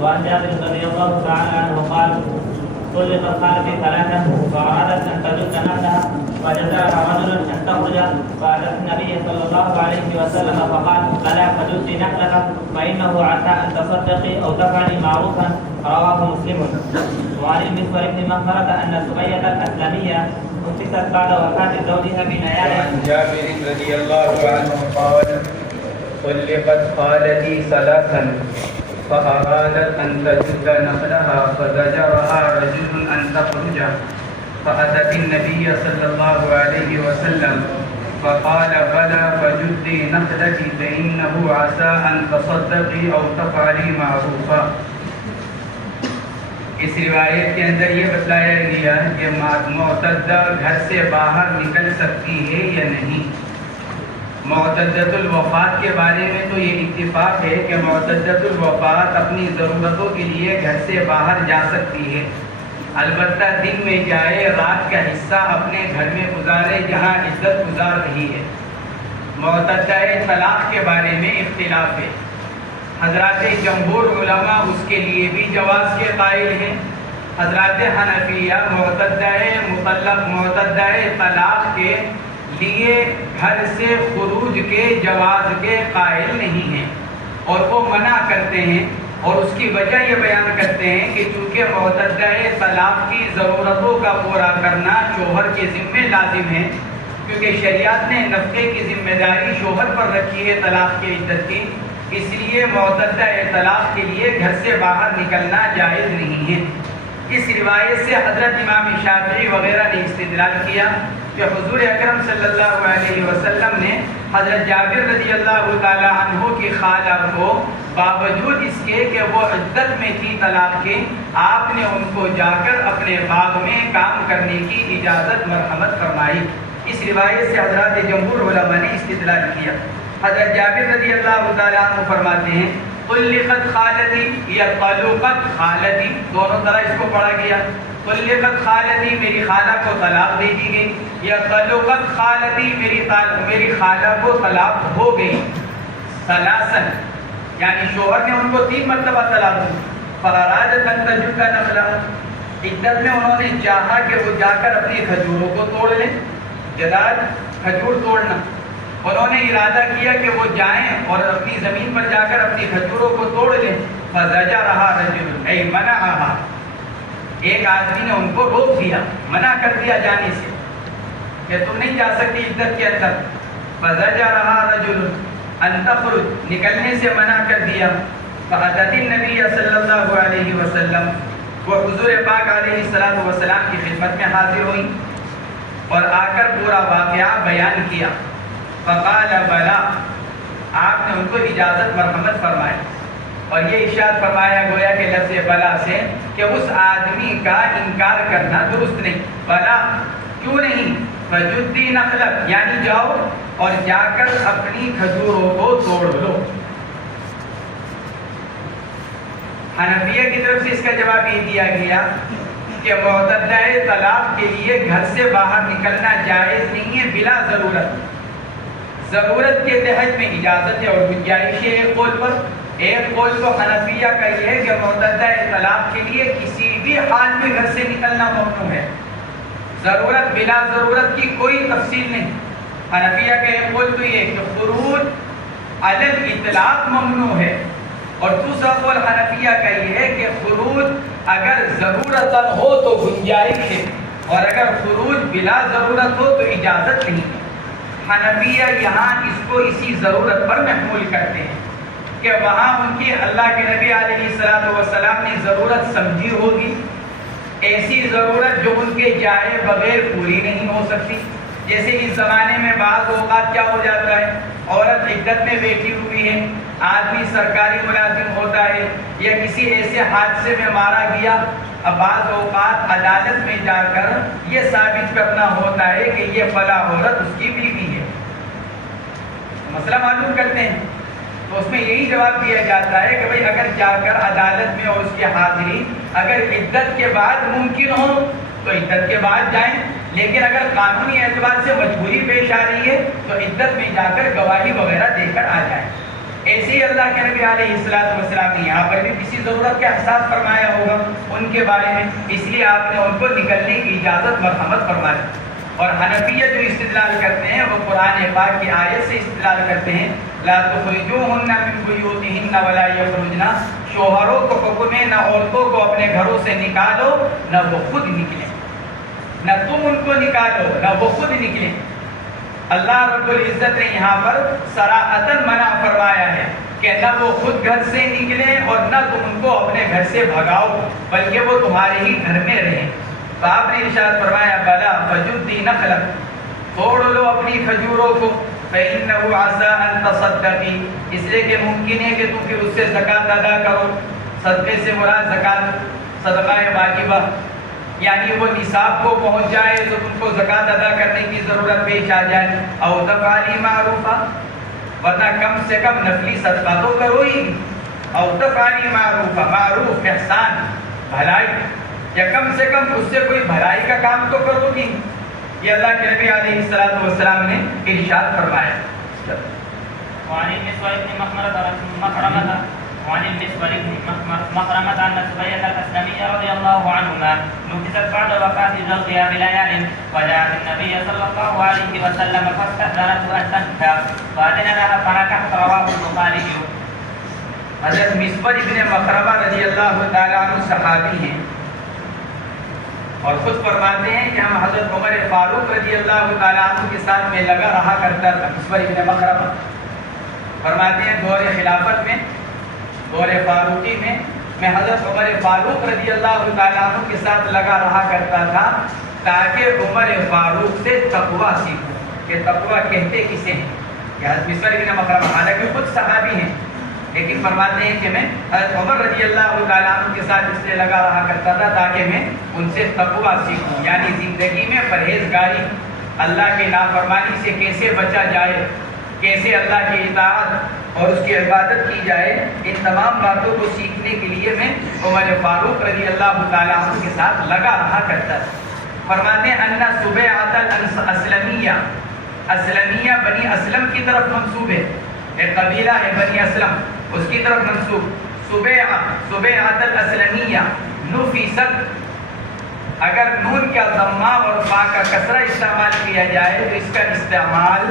وعن جابر رضي الله تعالى عنه قال طلقت خالتي ثلاثة فأرادت أن تجد نفسها فجزاها رجل أن تخرج فأتت النبي صلى الله عليه وسلم فقال ألا فجدي نخلك فإنه عسى أن تصدقي أو تفعلي معروفا. رواه مسلم. وعن المسور بن مخرمة أن سمية الأسلمية انفست بعد وفاة زوجها بليال. عن جابر رضي الله عنه قال طلقت خالتي ثلاثا فأرادت أن تجد نخلها فزجرها رجل أن تخرج فأتت النبي صلى الله عليه وسلم فقال بلى فجدي نخلك فإنه عسى أن تصدقي أو تفعلي معروفا. اس روایت کے اندر یہ بتلایا گیا کہ معتدہ گھر سے باہر نکل سکتی ہے یا نہیں. معتدۃ الوفات کے بارے میں تو یہ اتفاق ہے کہ معتدۃ الوفات اپنی ضرورتوں کے لیے گھر سے باہر جا سکتی ہے، البتہ دن میں جائے، رات کا حصہ اپنے گھر میں گزارے جہاں عزت گزار رہی ہے. معتدہ طلاق کے بارے میں اختلاف ہے. حضرات جمہور علماء اس کے لیے بھی جواز کے قائل ہیں. حضرات حنفیہ معتدہ طلاق کے لیے گھر سے خروج کے جواز کے قائل نہیں ہیں اور وہ منع کرتے ہیں، اور اس کی وجہ یہ بیان کرتے ہیں کہ چونکہ معتدہ طلاق کی ضرورتوں کا پورا کرنا شوہر کے ذمہ لازم ہے، کیونکہ شریعت نے نفقے کی ذمہ داری شوہر پر رکھی ہے طلاق کی عدت کی، اس لیے معتدہ طلاق کے لیے گھر سے باہر نکلنا جائز نہیں ہے. اس روایت سے حضرت امام شافعی وغیرہ نے استدلال کیا کہ حضور اکرم صلی اللہ علیہ وسلم نے حضرت جابر رضی اللہ تعالی عنہ کی خالہ کو باوجود اس کے کہ وہ عدت میں تھی طلاق کے، آپ نے ان کو جا کر اپنے باغ میں کام کرنے کی اجازت مرحمت فرمائی. اس روایت سے حضرات جمہور علماء نے استدلال کیا. حضرت جابر رضی اللہ تعالیٰ عنہ فرماتے ہیں طلقت خالتی یا طلقت خالتی، دونوں طرح اس کو پڑھا گیا. طلقت خالتی میری خالہ کو طلاق دے دی گئی، یا طلقت خالتی میری خالہ کو طلاق ہو گئی. ثلاثاً یعنی شوہر نے ان کو 3 مرتبہ طلاق دی. فارادت ان تجد نخلها، عدت میں انہوں نے چاہا کہ وہ جا کر اپنی کھجوروں کو توڑ لیں. جداد کھجور توڑنا، انہوں نے ارادہ کیا کہ وہ جائیں اور اپنی زمین پر جا کر اپنی کھجوروں کو توڑ لیں. فزجرها رجل ای منعها، ایک آدمی نے ان کو روک دیا، منع کر دیا جانے سے کہ تم نہیں جا سکتی عدت کے اندر. فزجرها رجل ان تخرج، نکلنے سے منع کر دیا. فاتت النبی صلی اللہ علیہ وسلم، وہ حضور پاک علیہ السلام کی خدمت میں حاضر ہوئی اور آ کر پورا واقعہ بیان کیا. فقال بلا، آپ نے ان کو اجازت مرحمت فرمائی اور یہ ارشاد فرمایا گویا کہ لفظ بلا سے کہ اس آدمی کا انکار کرنا درست نہیں. بلا کیوں نہیں؟ فجدی نخلک، یعنی جاؤ اور جا کر اپنی کھجوروں کو توڑ لو. حنفیہ کی طرف سے اس کا جواب یہ دیا گیا کہ معتدہ طلاق کے لیے گھر سے باہر نکلنا جائز نہیں ہے بلا ضرورت. ضرورت کے تحت میں اجازت ہے اور گنجائش ہے ایک قول پر. ایک قول تو حنفیہ کا یہ ہے کہ معتدہ طلاق کے لیے کسی بھی حال میں گھر سے نکلنا ممنوع ہے. ضرورت بلا ضرورت کی کوئی تفصیل نہیں. حنفیہ کا ایک قول تو یہ کہ خروج علی الاطلاق ممنوع ہے، اور دوسرا قول حنفیہ کا یہ ہے کہ خروج اگر ضرورتاً ہو تو گنجائش ہے، اور اگر خروج بلا ضرورت ہو تو اجازت نہیں ہے. حنفیہ یہاں اس کو اسی ضرورت پر محمول کرتے ہیں کہ وہاں ان کی اللہ کے نبی علیہ السلام نے ضرورت سمجھی ہوگی، ایسی ضرورت جو ان کے جائے بغیر پوری نہیں ہو سکتی. جیسے اس زمانے میں بعض اوقات کیا ہو جاتا ہے، عورت عدت میں بیٹھی ہوئی ہے، آدمی سرکاری ملازم ہوتا ہے یا کسی ایسے حادثے میں مارا گیا. اب بعض اوقات عدالت میں جا کر یہ ثابت کرنا ہوتا ہے کہ یہ فلاں عورت اس کی بیوی ہے. مسئلہ معلوم کرتے ہیں تو اس میں یہی جواب دیا جاتا ہے کہ بھئی اگر جا کر عدالت میں اور اس کی حاضری اگر عدت کے بعد ممکن ہو تو عدت کے بعد جائیں، لیکن اگر قانونی اعتبار سے مجبوری پیش آ رہی ہے تو عدت میں جا کر گواہی وغیرہ دے کر آ جائیں. ایسے ہی اللہ کے نبی علیہ السلام نے یہاں پر بھی کسی ضرورت کا احساس فرمایا ہوگا ان کے بارے میں، اس لیے آپ نے ان کو نکلنے کی اجازت مرحمت فرمائی۔ اور حنفیہ جو استدلال کرتے ہیں وہ قرآن پاک کی آیت سے استدلال کرتے ہیں، لا تخرجوهن من بیوتهن ولا یخرجن، شوہروں کو حکم ہے نہ عورتوں کو اپنے گھروں سے نکالو نہ وہ خود نکلیں، نہ تم ان کو نکالو نہ وہ خود نکلیں۔ اللہ رب العزت نے یہاں پر صراحتاً منع فرمایا ہے کہ نہ وہ خود گھر سے نکلیں اور نہ تم ان کو اپنے گھر سے بھگاؤ، بلکہ وہ تمہارے ہی گھر میں رہیں۔ تو آپ نے ارشاد فرمایا بلا فجدی نخلک، توڑ لو اپنی کھجوروں کو، فإنه عسى أن تصدقي، اس لیے کہ ممکن ہے کہ تم پھر اس سے زکوٰۃ ادا کرو۔ صدقے سے مراد زکوٰۃ صدقہ واجبہ، یعنی وہ نصاب کو پہنچ جائے تو تم کو زکوٰۃ ادا کرنے کی ضرورت پیش آ جائے۔ او تفعلی معروفا، ورنہ کم سے کم نفلی صدقہ تو کرو ہی۔ او تفعلی معروفا، معروف احسان بھلائی، یا کم سے کم اس سے کوئی بھلائی کا کام تو کرو گی۔ یہ اللہ کے نبی علیہ السلام نے ارشاد فرمایا۔ وعن المسور بن مخرمة وعن المسور بن مخرمة أن سبية الأسلمية رضي الله عنهما نكست بعد وفاة زوجها بليال، وجاءت النبي صلى الله عليه وسلم فاستأذنته أن تنكح فأذن لها فنكحت، رواه البخاري۔ حضرت مسور بن مخرمہ رضی اللہ تعالیٰ عنہ صحابی ہیں اور خود فرماتے ہیں کہ ہم حضرت عمر فاروق رضی اللہ تعالیٰ عنہ کے ساتھ میں لگا رہا کرتا تھا۔ مسور بن مخرمہ فرماتے ہیں دور خلافت میں، دور فاروقی میں حضرت عمر فاروق رضی اللہ تعالیٰ عنہ کے ساتھ لگا رہا کرتا تھا تاکہ عمر فاروق سے تقویٰ سیکھوں کہ تقویٰ کہتے کسے ہیں۔ کہ حضرت مسور بن مخرمہ حالانکہ خود صحابی ہیں لیکن فرماتے ہیں کہ میں حضرت عمر رضی اللہ تعالیٰ عنہ کے ساتھ اس لیے لگا رہا کرتا تھا تاکہ میں ان سے تقویٰ سیکھوں، یعنی زندگی میں پرہیزگاری، اللہ کی نافرمانی سے کیسے بچا جائے، کیسے اللہ کی اطاعت اور اس کی عبادت کی جائے، ان تمام باتوں کو سیکھنے کے لیے میں عمر فاروق رضی اللہ تعالیٰ عنہ کے ساتھ لگا رہا کرتا تھا۔ فرماتے ہیں ان سبیعۃ الاسلمیہ، اسلمیہ بنی اسلم کی طرف منسوب ہے، ایک قبیلہ ہے بنی اسلم، اس کی طرف منسوب۔ سبیعۃ الاسلمیہ نفست، اگر نون کا ضمہ اور فا کا کسرہ استعمال کیا جائے تو اس کا استعمال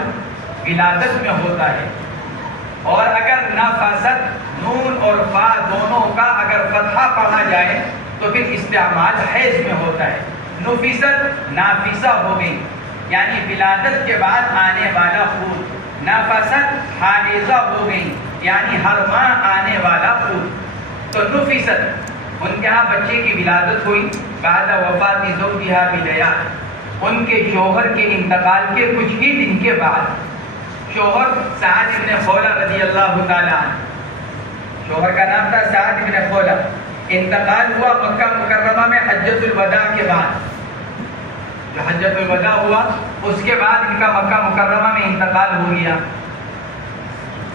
ولادت میں ہوتا ہے، اور اگر نفست نون اور فا دونوں کا اگر فتحہ پڑھا جائے تو پھر استعمال حیض میں ہوتا ہے۔ نفست نافسہ ہو گئی، یعنی ولادت کے بعد آنے والا خون، نفست حائضہ ہو گئی یعنی ہر ماہ آنے والا خون۔ تو نفست ان کے ہاں بچے کی ولادت ہوئی بعد وفات زوجہا بلیال، ان کے شوہر کے انتقال کے کچھ ہی دن کے بعد۔ شوہر سعد بن خولہ رضی اللہ تعالیٰ عنہ، شوہر کا نام تھا سعد بن خولہ، انتقال ہوا مکہ مکرمہ میں حجۃ الوداع کے بعد۔ جو حجۃ الوداع ہوا اس کے بعد ان کا مکہ مکرمہ میں انتقال ہو گیا۔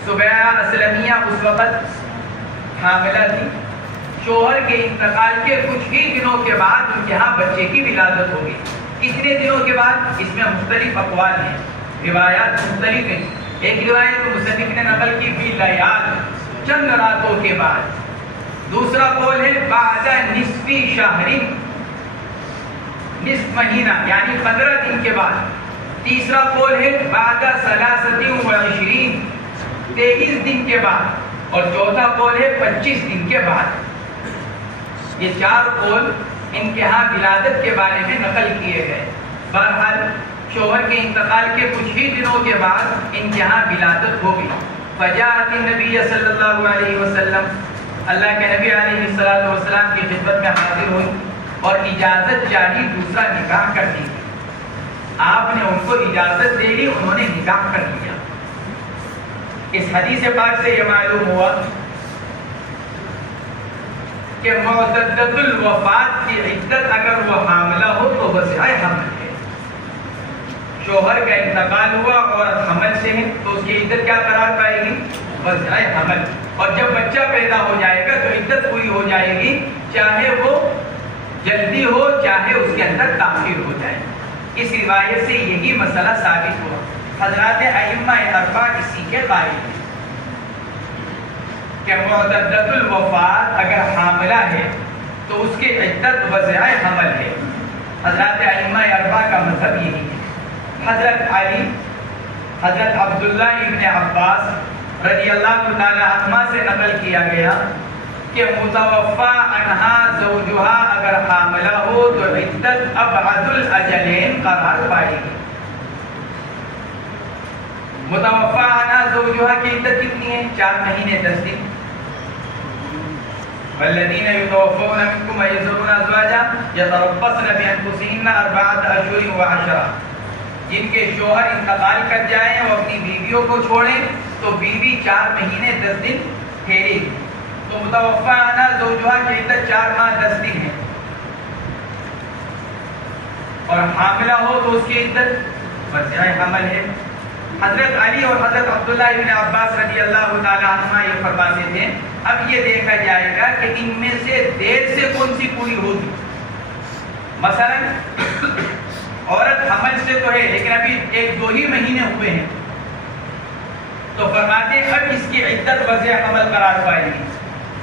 سبیعہ اسلمیہ اس وقت حاملہ تھی، شوہر کے انتقال کے کچھ ہی دنوں کے بعد ان کے ہاں بچے کی ولادت ہو گئی۔ کتنے دنوں کے بعد؟ اس میں مختلف اقوال ہیں، روایات مختلف ہیں۔ ایک روایت مصنف نے نقل کی بلیال، چند راتوں کے بعد۔ دوسرا قول ہے بعد نصف شہر، نصف مہینہ یعنی 15 دن کے بعد۔ تیسرا قول ہے بعد 23 23 دن کے بعد، اور چوتھا قول ہے 25 دن کے بعد۔ یہ چار قول ان کے ہاں ولادت کے بارے میں نقل کیے گئے۔ بہرحال شوہر کے انتقال کے کچھ ہی دنوں کے بعد ان کے ہاں ولادت ہو گئی۔ فجاءت النبی صلی اللہ علیہ وسلم، اللہ کے نبی علیہ السلام کی خدمت میں حاضر ہوئی اور اجازت چاہی دوسرا نکاح کر دی۔ آپ نے ان کو اجازت دے دی، انہوں نے نکاح کر لیا۔ اس حدیث پاک سے یہ معلوم ہوا کہ معتدۃ الوفات کی عدت اگر وہ حاملہ ہو تو وسع حمل ہے۔ شوہر کا انتقال ہوا اور حمل سے ہے تو اس کی عدت کیا قرار پائے گی؟ وسع حمل۔ اور جب بچہ پیدا ہو جائے گا تو عدت پوری ہو جائے گی، چاہے وہ جلدی ہو چاہے اس کے اندر تاخیر ہو جائے۔ اس روایت سے یہی مسئلہ ثابت ہوا۔ حضرات ائمہ اربعہ اسی کے قائل ہیں۔ کہ معتدۃ الوفات اگر حاملہ ہے تو اس کی عدت وضع حمل ہے. حضرات ائمہ اربعہ کا مذہب یہی ہے. حضرت علی، حضرت عبداللہ ابن عباس رضی اللہ تعالی عنہما سے نقل کیا گیا کہ متوفا عنہا زوجہا اگر حاملہ ہو تو عدت ابعد الاجلین قرار پائے گی. متوفا عنہا زوجہا کی عدت کتنی ہے؟ 4 مہینے 10 دن. والذین یتوفون منکم ویذرون ازواجا یتربصن بانفسہن 4 اشہر وعشرہ. جن کے شوہر انتقال کر جائیں وہ اپنی بیویوں کو چھوڑیں تو بیوی 4 مہینے 10 دن ٹھہرے گی. تو متوفا عنہا زوجہا کی عدت 4 ماہ 10 دن ہے. اور حاملہ ہو تو اس کی عدت وضع حمل ہے. حضرت علی اور حضرت عبداللہ ابن عباس رضی اللہ تعالی عنہما یہ فرماتے تھے اب یہ دیکھا جائے گا کہ ان میں سے دیر سے کون سی پوری ہوگی. مثلا عورت حمل سے تو ہے لیکن ابھی 1-2 ہی مہینے ہوئے ہیں تو فرماتے ہیں اب اس کی عدت وضع حمل قرار پائے گی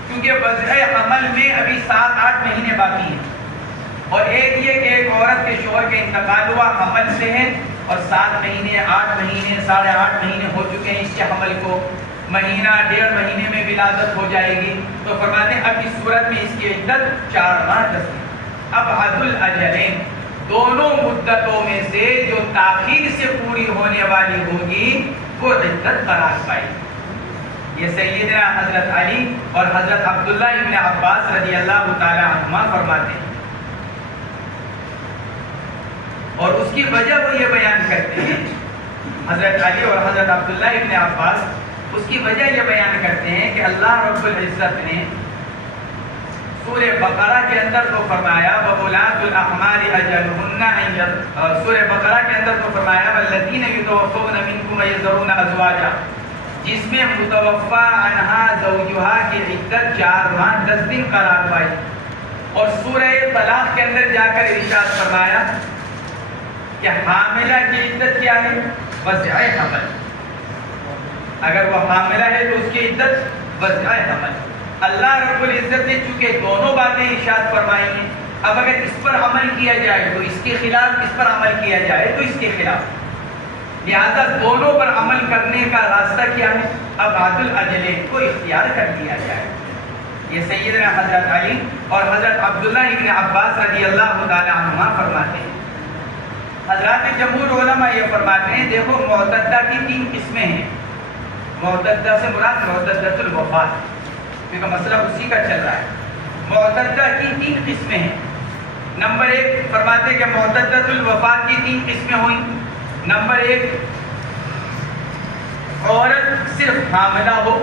کیونکہ وضع حمل میں ابھی 7-8 مہینے باقی ہیں. اور ایک یہ کہ ایک عورت کے شوہر کے انتقال ہوا حمل سے ہے اور 7 مہینے 8 مہینے 8.5 مہینے ہو چکے ہیں اس کے حمل کو, مہینہ 1.5 مہینے میں ولادت ہو جائے گی. تو فرماتے ہیں اب اس صورت میں اس کی عدت 4 ماہ 10 دن. اب ابعد الاجلین دونوں مدتوں میں سے جو تاخیر سے پوری ہونے والی ہوگی وہ عدت قرار پائے گی. یہ سیدنا حضرت علی اور حضرت عبداللہ ابن عباس رضی اللہ تعالی عنہما فرماتے ہیں. اور اس کی وجہ وہ یہ بیان کرتے ہیں حضرت علی اور حضرت عبداللہ ابن عباس, اس کی وجہ یہ بیان کرتے ہیں کہ اللہ رب العزت نے سورہ بقرہ کے اندر تو فرمایا وَأُولَاتُ الْأَحْمَالِ أَجَلُهُنَّ, سورہ بقرہ کے اندر تو فرمایا وَالَّذِينَ يُتَوَفَّوْنَ مِنكُمْ وَيَذَرُونَ أَزْوَاجًا, جس میں متوفا عنہا زوجہا کی عدت 4 ماہ 10 دن قرار پائی. اور سورہ طلاق کے اندر جا کر ارشاد فرمایا کہ حاملہ کی عدت کیا ہے؟ وضع حمل. اگر وہ حاملہ ہے تو اس کی عدت وضع حمل. اللہ رب العزت نے چونکہ دونوں باتیں ارشاد فرمائی ہیں, اب اگر اس پر عمل کیا جائے تو اس کے خلاف, اس پر عمل کیا جائے تو اس کے خلاف, لہذا دونوں پر عمل کرنے کا راستہ کیا ہے؟ ابعد الاجلین کو اختیار کر دیا جائے. یہ سیدنا حضرت علی اور حضرت عبداللہ ابن عباس رضی اللہ تعالی عنہما فرماتے ہیں. حضرات جمہور علماء یہ فرماتے ہیں دیکھو معتدہ کی 3 قسمیں ہیں. معتدہ سے مراد معتدۃ الوفات, کیونکہ مسئلہ اسی کا چل رہا ہے. معتدہ کی 3 قسمیں ہیں. نمبر 1 فرماتے کہ معتدۃ الوفات کی 3 قسمیں ہوئیں. نمبر 1 عورت صرف حاملہ ہو,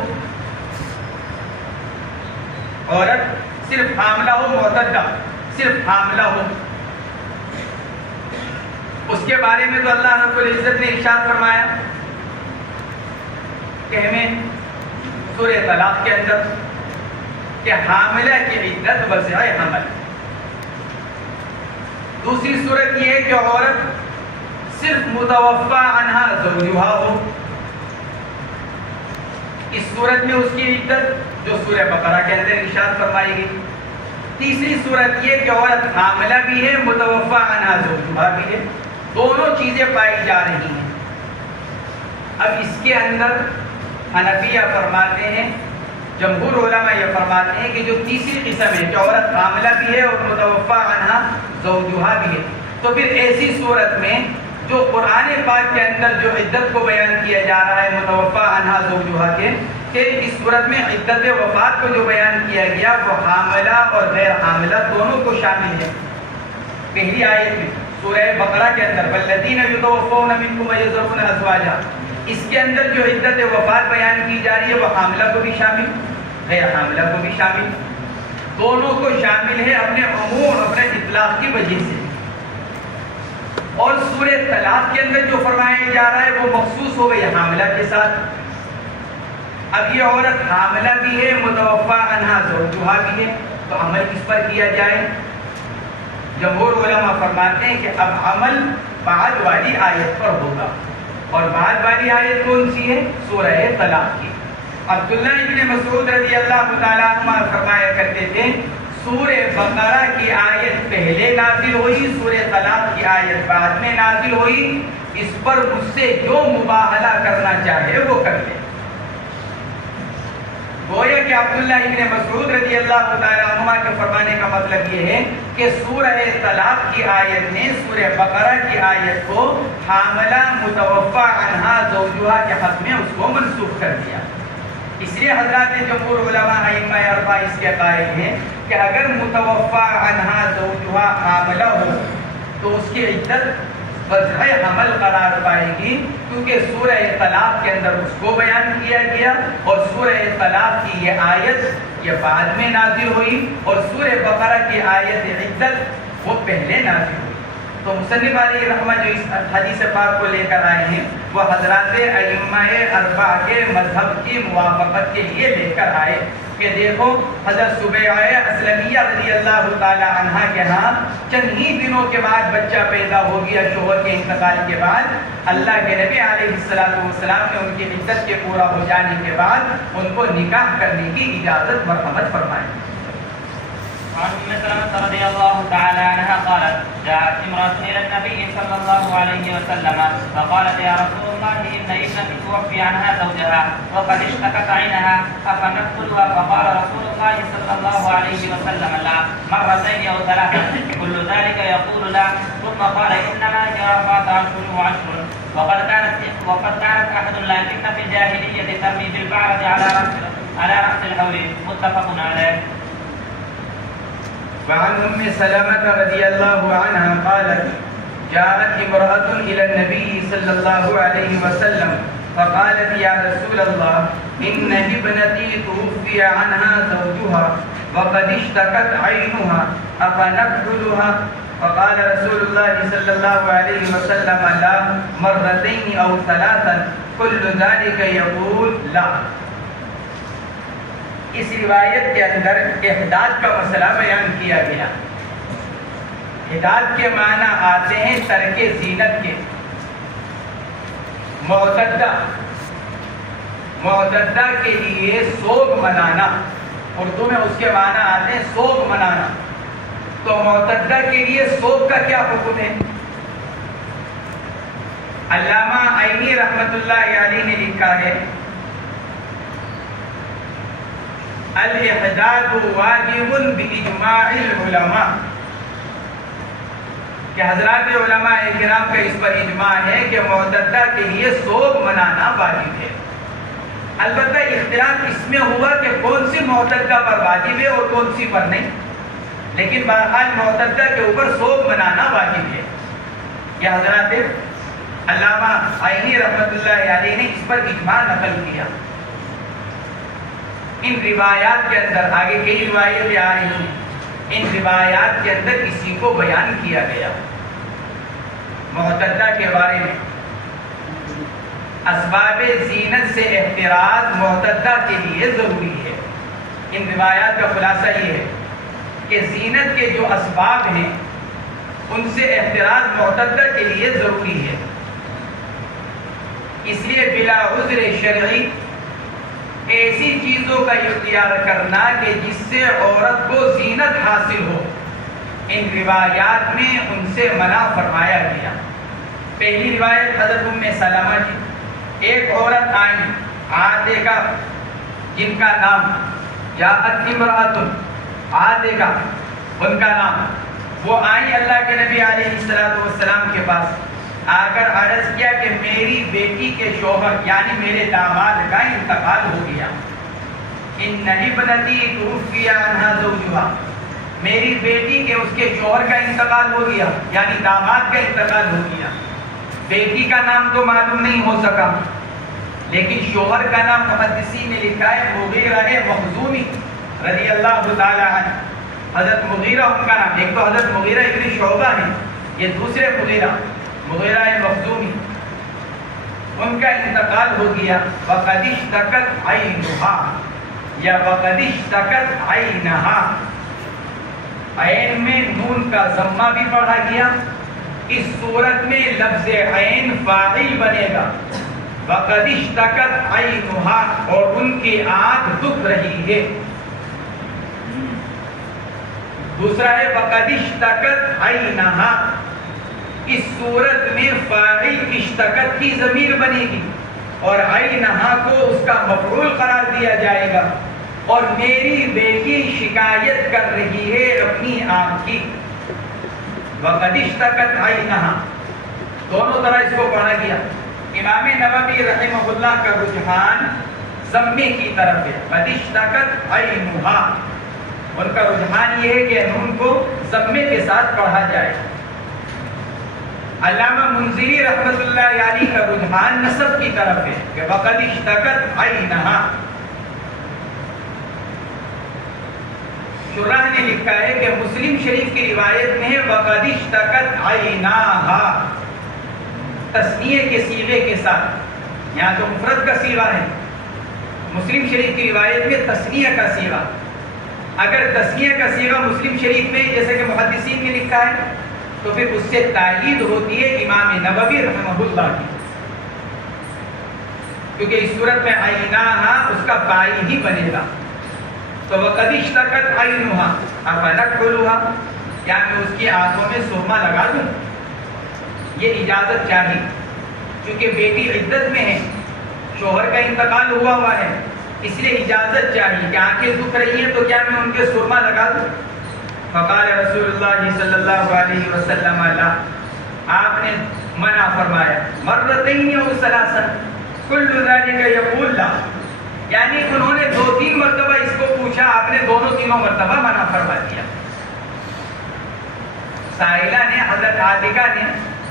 عورت صرف حاملہ ہو, معتدہ صرف حاملہ ہو. اس کے بارے میں تو اللہ رب العزت نے ارشاد فرمایا کہ ہمیں سورہ طلاق کے اندر کہ حاملہ کی عدت وضع حمل. دوسری صورت یہ ہے کہ عورت صرف متوفا عنہا زوجہا ہو, اس صورت میں اس کی عدت جو سورہ بقرہ کے اندر ارشاد فرمائی گئی. تیسری صورت یہ کہ عورت حاملہ بھی ہے, متوفا عنہا زوجہا بھی ہے, دونوں چیزیں پائی جا رہی ہیں. اب اس کے اندر حنفیہ فرماتے ہیں, جمہور علماء یہ فرماتے ہیں کہ جو تیسری قسم ہے کہ عورت حاملہ بھی ہے اور متوفا عنہا زوجہا بھی ہے, تو پھر ایسی صورت میں جو قرآن پاک کے اندر جو عدت کو بیان کیا جا رہا ہے متوفا عنہا زوجہا کے, کہ اس صورت میں عدت وفات کو جو بیان کیا گیا وہ حاملہ اور غیر حاملہ دونوں کو شامل ہے. پہلی آیت میں سورہ بقرہ کے اندر والذین یتوفون منکم ویذرون ازواجا, اس کے اندر جو عدت وفات بیان کی جا رہی ہے وہ حاملہ کو بھی شامل, غیر حاملہ کو بھی شامل, دونوں کو شامل ہے اپنے عموم اپنے اطلاق کی وجہ سے. اور سورہ طلاق کے اندر جو فرمایا جا رہا ہے وہ مخصوص ہو گئی حاملہ کے ساتھ. اب یہ عورت حاملہ بھی ہے, متوفا عنہا زوجہا بھی ہے, تو عمل کس پر کیا جائے؟ جمہور علماء فرماتے ہیں کہ اب عمل بعد والی آیت پر ہوگا, اور بعد والی آیت کون سی ہے؟ سورہ طلاق کی. عبداللہ ابن مسعود رضی اللہ تعالیٰ عنہ فرمایا کرتے تھے سورہ بقرہ کی آیت پہلے نازل ہوئی، سورہ طلاق کی آیت بعد میں نازل ہوئی، اس پر مجھ سے جو مباہلہ کرنا چاہے وہ کر لے۔ گویا کہ عبداللہ ابن مسعود رضی اللہ تعالیٰ عنہ کے فرمانے کا مطلب یہ ہے کہ سورہ طلاق کی آیت نے سورہ بقرہ کی آیت کو حاملہ متوفی عنہا زوجہا کے حق میں اس کو منسوخ کر دیا۔ اس لیے حضرات جمہور علماء ائمہ اربعہ اس کے قائل ہیں کہ اگر متوفی عنہا زوجہا حاملہ ہو تو اس کی عدت وضع حمل قرار پائے گی، کیونکہ سورہ طلاق کے اندر اس کو بیان کیا گیا اور سورہ طلاق کی یہ آیت یہ بعد میں نازل ہوئی اور سورہ بقرہ کی آیت عدت وہ پہلے نازل ہوئی۔ تو مصنف علیہ رحمہ جو اس حدیث پاک کو لے کر آئے ہیں وہ حضرات ائمہ اربعہ کے مذہب کی موافقت کے لیے لے کر آئے کہ دیکھو حضرت سبیعہ اسلمیہ رضی اللہ تعالی عنہ کے ہاں چند ہی دنوں کے بعد بچہ پیدا ہو گیا شوہر کے انتقال کے بعد، اللہ کے نبی علیہ السلام نے ان کی عدت کے پورا ہو جانے کے بعد ان کو نکاح کرنے کی اجازت مرحمت فرمائی۔ عن ام سلمة رضي الله تعالى عنها قالت جاءت امرأة إلى النبي صلى الله عليه وسلم فقالت يا رسول الله إن ابنتي توفي عنها زوجها وقد اشتكت عينها أفنقتلها؟ فقال رسول الله صلى الله عليه وسلم لا، مرتين أو ثلاثة، كل ذلك يقول لا، ثم قال إنما هي 14 أشهر وعشر. وقد كانت أحد لكن في الجاهلية ترمي بالبعرة على رأس الحول. متفق عليه. وعن ام سلمة رضی اللہ عنہا قالت جاءت امرأة إلى النبي صلى الله عليه وسلم فقالت يا رسول الله إن ابنتي توفي عنها زوجها وقد اشتكت عينها أفنكحلها؟ فقال رسول الله صلى الله عليه وسلم لا، مرتين أو ثلاثا، كل ذلك يقول لا۔ اس روایت کے اندر احداد کا مسئلہ بیان کیا گیا۔ احداد کے معنی آتے ہیں ترک زینت کے۔ معتدہ کے لیے سوگ منانا، اردو میں اس کے معنی آتے ہیں سوگ منانا۔ تو معتدہ کے لیے سوگ کا کیا حکم ہے؟ علامہ عینی رحمت اللہ علیہ نے لکھا ہے الاحداد واجب باجماع العلماء، کہ حضرات علماء کرام کا اس پر اجماع ہے کہ معتدہ کے لیے سوگ منانا واجب ہے۔ البتہ اختلاف اس میں ہوا کہ کون سی معتدہ پر واجب ہے اور کون سی پر نہیں، لیکن بہرحال معتدہ کے اوپر سوگ منانا واجب ہے۔ یہ حضرات علامہ عینی رحمت اللہ علیہ نے اس پر اجماع نقل کیا۔ ان روایات کے اندر آگے کئی روایتیں آ رہی ہیں، ان روایات کے اندر اسی کو بیان کیا گیا۔ معتدہ کے بارے میں اسباب زینت سے احتراز معتدہ کے لیے ضروری ہے۔ ان روایات کا خلاصہ یہ ہے کہ زینت کے جو اسباب ہیں ان سے احتراز معتدہ کے لیے ضروری ہے۔ اس لیے بلا عذر شرعی ایسی چیزوں کا اختیار کرنا کہ جس سے عورت کو زینت حاصل ہو، ان روایات میں ان سے منع فرمایا گیا۔ پہلی روایت حضرت ام سلمہ کی، ایک عورت آئی عاتقہ جن کا نام جاءت امرأۃ، عاتقہ ان کا نام، وہ آئی اللہ کے نبی علیہ السلام کے پاس، آ کر عرض کیا کہ میری بیٹی کے شوہر یعنی میرے داماد کا انتقال ہو گیا۔ ان ابنتی توفی عنہا زوجہا، میری بیٹی کے اس کے شوہر کا انتقال ہو گیا، یعنی داماد کا انتقال ہو گیا۔ بیٹی کا نام تو معلوم نہیں ہو سکا، لیکن شوہر کا نام محدثین نے لکھا ہے مغیرہ مخزومی رضی اللہ تعالی عنہ۔ حضرت مغیرہ ان کا نام، ایک تو حضرت مغیرہ ابن شعبہ ہے، یہ دوسرے مغیرہ مخزومی، ان کا انتقال ہو گیا۔ وقد اشتکت عینہا یا وقد اشتکت عینہا، عین میں نون کا ضمہ بھی پڑھا گیا۔ اس صورت میں لفظ عین فاعل بنے گا، وَقَدِ اشْتَكَتْ عَيْنُهَا، اور ان کی آنکھ دکھ رہی ہے. دوسرا ہے وَقَدِ اشْتَكَتْ عَيْنَهَا، اس صورت میں فاعل اشتکت کی ضمیر بنے گی اور عینہا کو اس کا مفعول قرار دیا جائے گا. اور میری بیٹی شکایت کر رہی ہے اپنی آنکھ کی. وَقَدِ اشْتَكَتْ عَيْنَهَا، دونوں طرح اس کو پڑھا گیا. امام نووی رحمہ اللہ کا رجحان ضمے کی طرف ہے. قَدِ اشْتَكَتْ عَيْنُهَا، ان کا رجحان یہ ہے کہ نون کو ضمے کے ساتھ پڑھا جائے. علامہ منذری رحمۃ اللہ علیہ کا رجحان نصب کی طرف ہے کہ وَقَدِ اشْتَكَتْ عَيْنَهَا. شرح نے لکھا ہے کہ مسلم شریف کی روایت میں ہے وَقَدِ اشْتَكَتْ عَيْنَاهَا، تثنیے کے صیغے کے ساتھ. یہاں تو مفرد کا صیغہ ہے، مسلم شریف کی روایت میں تثنیہ کا صیغہ. اگر تثنیہ کا صیغہ مسلم شریف میں جیسے کہ محدثین نے لکھا ہے تو پھر اس سے تائید ہوتی ہے امام نووی رحمہ اللہ کی، کیونکہ اس صورت میں عیناہا اس کا فاعل ہی بنے گا. تو وَقَدِ اشْتَكَتْ عَيْنُهَا أَفَنَكْحُلُهَا، کیا میں اس کی آنکھوں میں سرما لگا دوں؟ یہ اجازت چاہیے، چونکہ بیٹی عدت میں ہے، شوہر کا انتقال ہوا ہے، اس لیے اجازت چاہیے کہ آنکھیں دکھ رہی ہیں تو کیا میں ان کے سرما لگا دوں؟ فقال رسول اللہ صلی اللہ علیہ وسلم لا، آپ نے منع فرمایا. مرتين أو ثلاثا كل ذلك يقول لا، یعنی انہوں نے 2-3 مرتبہ اس کو پوچھا، آپ نے تینوں مرتبہ منع فرما دیا. سائلہ نے حضرت عاتقہ نے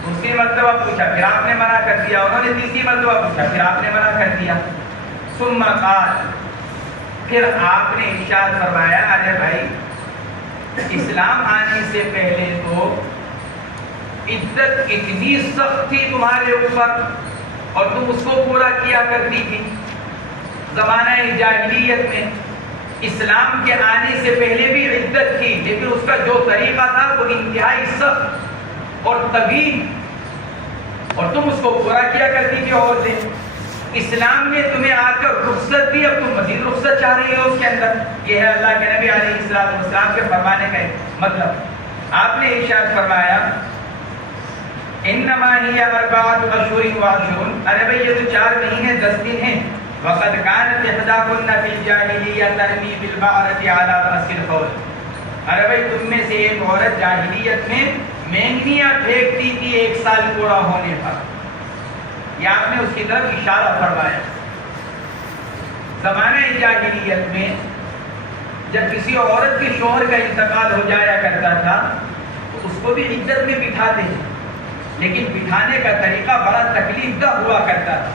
دوسری مرتبہ پوچھا، پھر آپ نے منع کر دیا. انہوں نے تیسری مرتبہ پوچھا، پھر آپ نے منع کر دیا. ثم قال، پھر آپ نے ارشاد فرمایا، ارے بھائی اسلام آنے سے پہلے تو عدت اتنی سخت تھی تمہارے اوپر اور تم اس کو پورا کیا کرتی تھی. زمانہ جاہلیت میں اسلام کے آنے سے پہلے بھی عدت تھی، لیکن اس کا جو طریقہ تھا وہ انتہائی سخت اور طویل، اور تم اس کو پورا کیا کرتی تھی عورتیں. اسلام نے تمہیں آ کر رخصت دی، اب تم مزید رخصت چاہ رہی ہو اس کے اندر. یہ ہے اللہ کے نبی علیہ السلام کے فرمانے کا مطلب. آپ نے ارشاد فرمایا انما ہی اربعۃ اشہر وعشرون، ارے بھائی یہ تو 4 مہینے 10 دن ہیں. وقد كانت احداكن في الجاهليه ترمي بالبعرة على راس الحوض، ارے بھائی تم میں سے ایک عورت جاہلیت میں مینگنیاں پھینکتی تھی 1 سال پورا ہونے پر. یہ آپ نے اس کی طرف اشارہ فرمایا. زمانہ جاہلیت میں جب کسی عورت کے شوہر کا انتقال ہو جایا کرتا تھا تو اس کو بھی عدت میں بٹھاتے ہیں، لیکن بٹھانے کا طریقہ بڑا تکلیف دہ ہوا کرتا تھا.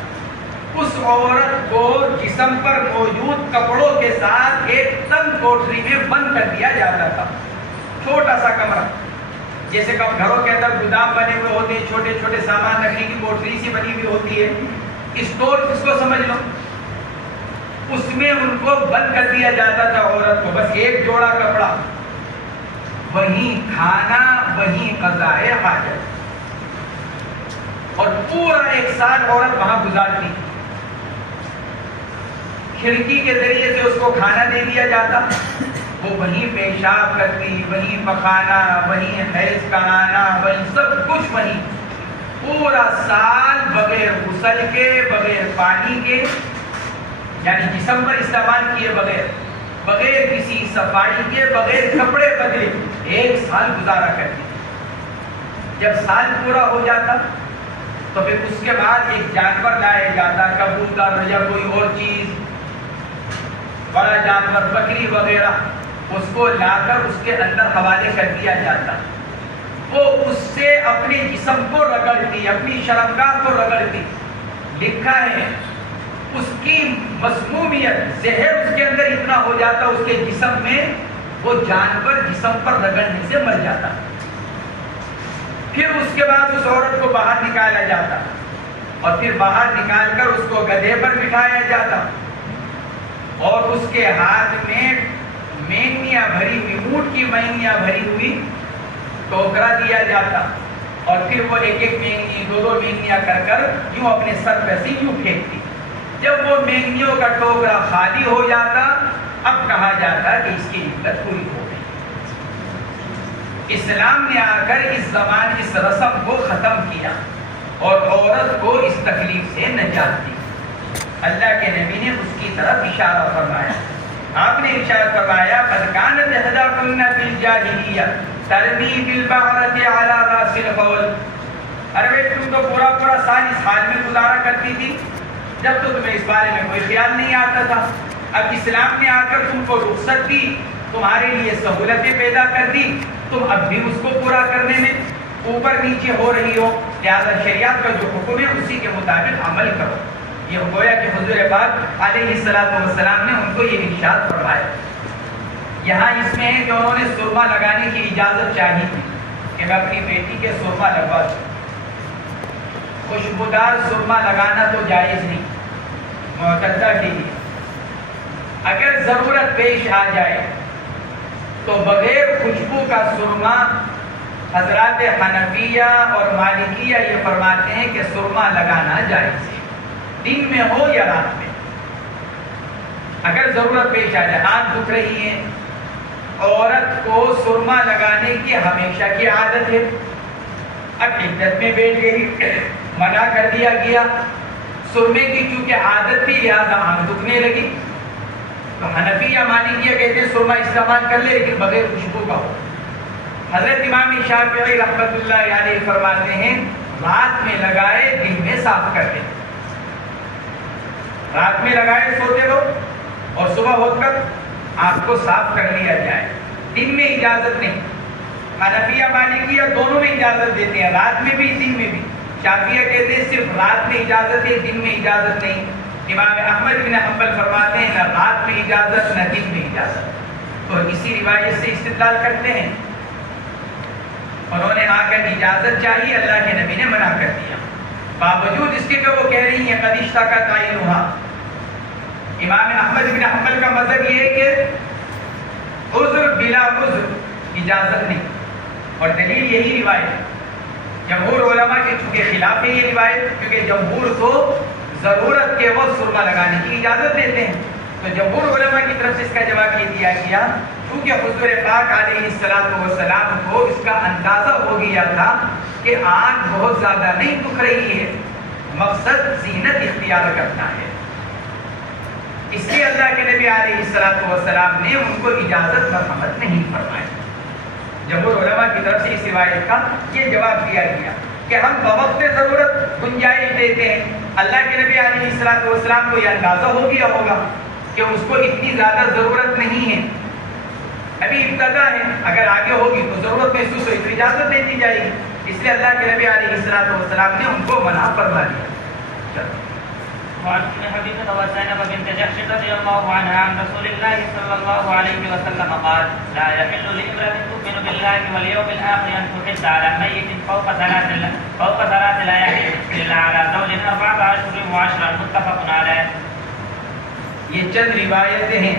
اس عورت کو جسم پر موجود کپڑوں کے ساتھ ایک تنگ کوٹری میں بند کر دیا جاتا تھا. چھوٹا سا کمرہ، جیسے کہ گھروں کے اندر گودام بنے ہوئے ہوتے ہیں، چھوٹے چھوٹے سامان رکھنے کی کوٹری سی بنی ہوئی ہوتی ہے، اسٹور اس کو سمجھ لو. اس میں ان کو بند کر دیا جاتا تھا عورت کو، بس ایک جوڑا کپڑا، وہیں کھانا، وہیں قضائے حاجت، اور پورا 1 سال عورت وہاں گزارتی. کھڑکی کے ذریعے سے اس کو کھانا دے دیا جاتا، وہ وہیں پیشاب کرتی، وہیں پخانا، وہیں حیض کرانا، وہیں سب کچھ وہیں. پورا سال بغیر غسل کے، بغیر پانی کے، یعنی جسم پر استعمال کیے بغیر کسی صفائی کے، بغیر کپڑے بدلے 1 سال گزارا کرتی. جب سال پورا ہو جاتا تو پھر اس کے بعد ایک جانور لایا جاتا، کبوتر یا کوئی اور چیز، بڑا جانور، بکری وغیرہ، اس کو لا کر اس کے اندر حوالے کر دیا جاتا. وہ اس سے اپنے جسم کو رگڑتی، اپنی شرمگاہ کو رگڑتی. لکھا ہے اس کی مسمومیت، زہر اس کے اندر اتنا ہو جاتا اس کے جسم میں، وہ جانور جسم پر رگڑنے سے مر جاتا. پھر اس کے بعد اس عورت کو باہر نکالا جاتا، اور پھر باہر نکال کر اس کو گدھے پر بٹھایا جاتا، اور اس کے ہاتھ میں مینگنیاں بھری ہوئی، اونٹ کی مینگنیاں بھری ہوئی ٹوکرا دیا جاتا، اور پھر وہ ایک ایک مینگنی دو دو مینگنیاں کر کر یوں اپنے سر پہ سے یوں پھینکتی. جب وہ مینگنیوں کا ٹوکرا خالی ہو جاتا اب کہا جاتا کہ اس کی عدت پوری ہو گئی. اسلام نے آ کر اس رسم کو ختم کیا اور عورت کو اس تکلیف سے نجات دی. اللہ کے نبی نے اس کی طرف اشارہ فرمایا. آپ نے ارشاد فرمایا قد كانت احداكن في الجاهلية ترمي بالبحرة على راس الخول. ارے تم تو پورا سال اس حال میں گزارا کرتی تھی جب تو تمہیں اس بارے میں کوئی خیال نہیں آتا تھا. اب اسلام نے آ کر تم کو رخصت دی, تمہارے لیے سہولتیں پیدا کر دی, تم اب بھی اس کو پورا کرنے میں اوپر نیچے ہو رہی ہو. لہذا شریعت کا جو حکم ہے اسی کے مطابق عمل کرو. یہ گویا کہ حضور پاک علیہ الصلوۃ والسلام نے ان کو یہ ارشاد فرمایا. یہاں اس میں ہے کہ انہوں نے سرما لگانے کی اجازت چاہی تھی کہ میں اپنی بیٹی کے سرما لگوا دوں. خوشبودار سرما لگانا تو جائز نہیں, معتدہ کے لیے. اگر ضرورت پیش آ جائے تو بغیر خوشبو کا سرما حضرات حنفیہ اور مالکیہ یہ فرماتے ہیں کہ سرما لگانا جائز ہے, دن میں ہو یا رات میں. اگر ضرورت پیش آ جائے, آنکھ دکھ رہی ہے, عورت کو سرما لگانے کی ہمیشہ کی عادت ہے, اب عدت میں بیٹھ گئی, منع کر دیا گیا, سرمے کی چونکہ عادت تھی لہٰذا آنکھ دکھنے لگی, تو حنفی یا مالکیہ کہتے ہیں سرما استعمال کر لے لیکن بغیر خوشبو کا ہو. حضرت امام شافعی رحمۃ اللہ علیہ فرماتے ہیں رات میں لگائے دن میں صاف کر دیں. رات میں لگائے سوتے وقت اور صبح ہو کر آنکھ کو صاف کر لیا جائے, دن میں اجازت نہیں. حنفیہ مالکیہ دونوں میں اجازت دیتے ہیں, رات میں بھی دن میں بھی. شافعیہ کہتے ہیں صرف رات میں اجازت ہے, دن میں اجازت نہیں. امام احمد بن حنبل فرماتے ہیں نہ رات میں اجازت نہ دن میں اجازت. تو اسی روایت سے استدلال کرتے ہیں. انہوں نے آ کر اجازت چاہیے, اللہ کے نبی نے منع کر دیا. باوجود اس کے کہ وہ کہہ رہی ہیں قد اشتکت عینھا. امام احمد بن حنبل کا مذہب یہ ہے کہ عذر بلا عذر اجازت نہیں, اور دلیل یہی روایت ہے. جمہور علماء کے چونکہ خلاف ہے یہ روایت, کیونکہ جمہور کو ضرورت کے وقت سرما لگانے کی اجازت دیتے ہیں. تو جمہور علماء کی طرف سے اس کا جواب یہ دیا گیا کیونکہ حضور پاک علیہ السلام کو اس کا اندازہ ہو گیا تھا کہ آنکھ بہت زیادہ نہیں دکھ رہی ہے, مقصد زینت اختیار کرنا ہے. اس لیے اللہ کے نبی علیہ السلام نے ان کو اجازت مرحمت نہیں فرمائی. جمہور علماء کی طرف سے اس روایت کا یہ جواب دیا گیا کہ ہم بوقت ضرورت گنجائش دیتے ہیں. اللہ کے نبی علیہ السلام کو یہ اندازہ ہو گیا ہوگا کہ اس کو اتنی زیادہ ضرورت نہیں ہے, ابھی ابتدا ہے, اگر آگے ہوگی تو ضرورت محسوس ہوئی تو اجازت دے دی جائے گی. اس لیے اللہ کے نبی علیہ السلام نے ان کو منع فرما دیا. وعن حبيبة وزينب بنت جحش رضي الله عنها عن رسول الله صلى الله عليه وسلم قال لا يحل لامرأة تؤمن بالله واليوم الآخر أن تحد على ميت فوق ثلاث ليال إلا على زوج 14 أشهر و10 متفق عليه. یہ چند روایتیں ہیں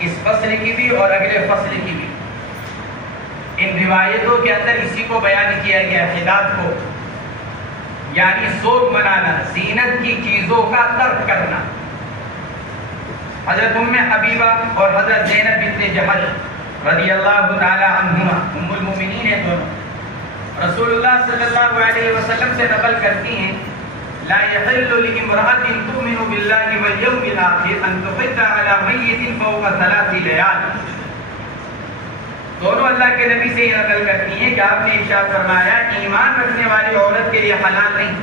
اس فصل کی بھی اور اگلے فصل کی بھی. ان روایتوں کے اندر اسی کو بیان کیا گیا, حداد کو, یعنی سوگ منانا, زینت کی چیزوں کا ترک کرنا. حضرت ام حبیبہ اور حضرت زینب بنت جحش رضی اللہ تعالی عنہما ام المؤمنین ہیں دونوں, رسول اللہ صلی اللہ علیہ وسلم سے نقل کرتی ہیں لا يحل لامرأة تؤمن بالله واليوم الآخر أن تحد على ميت فوق 3 ليال. دونوں اللہ کے نبی سے یہ نقل کرتی ہیں کہ آپ نے ارشاد فرمایا ایمان رکھنے والی عورت کے لیے حلال نہیں,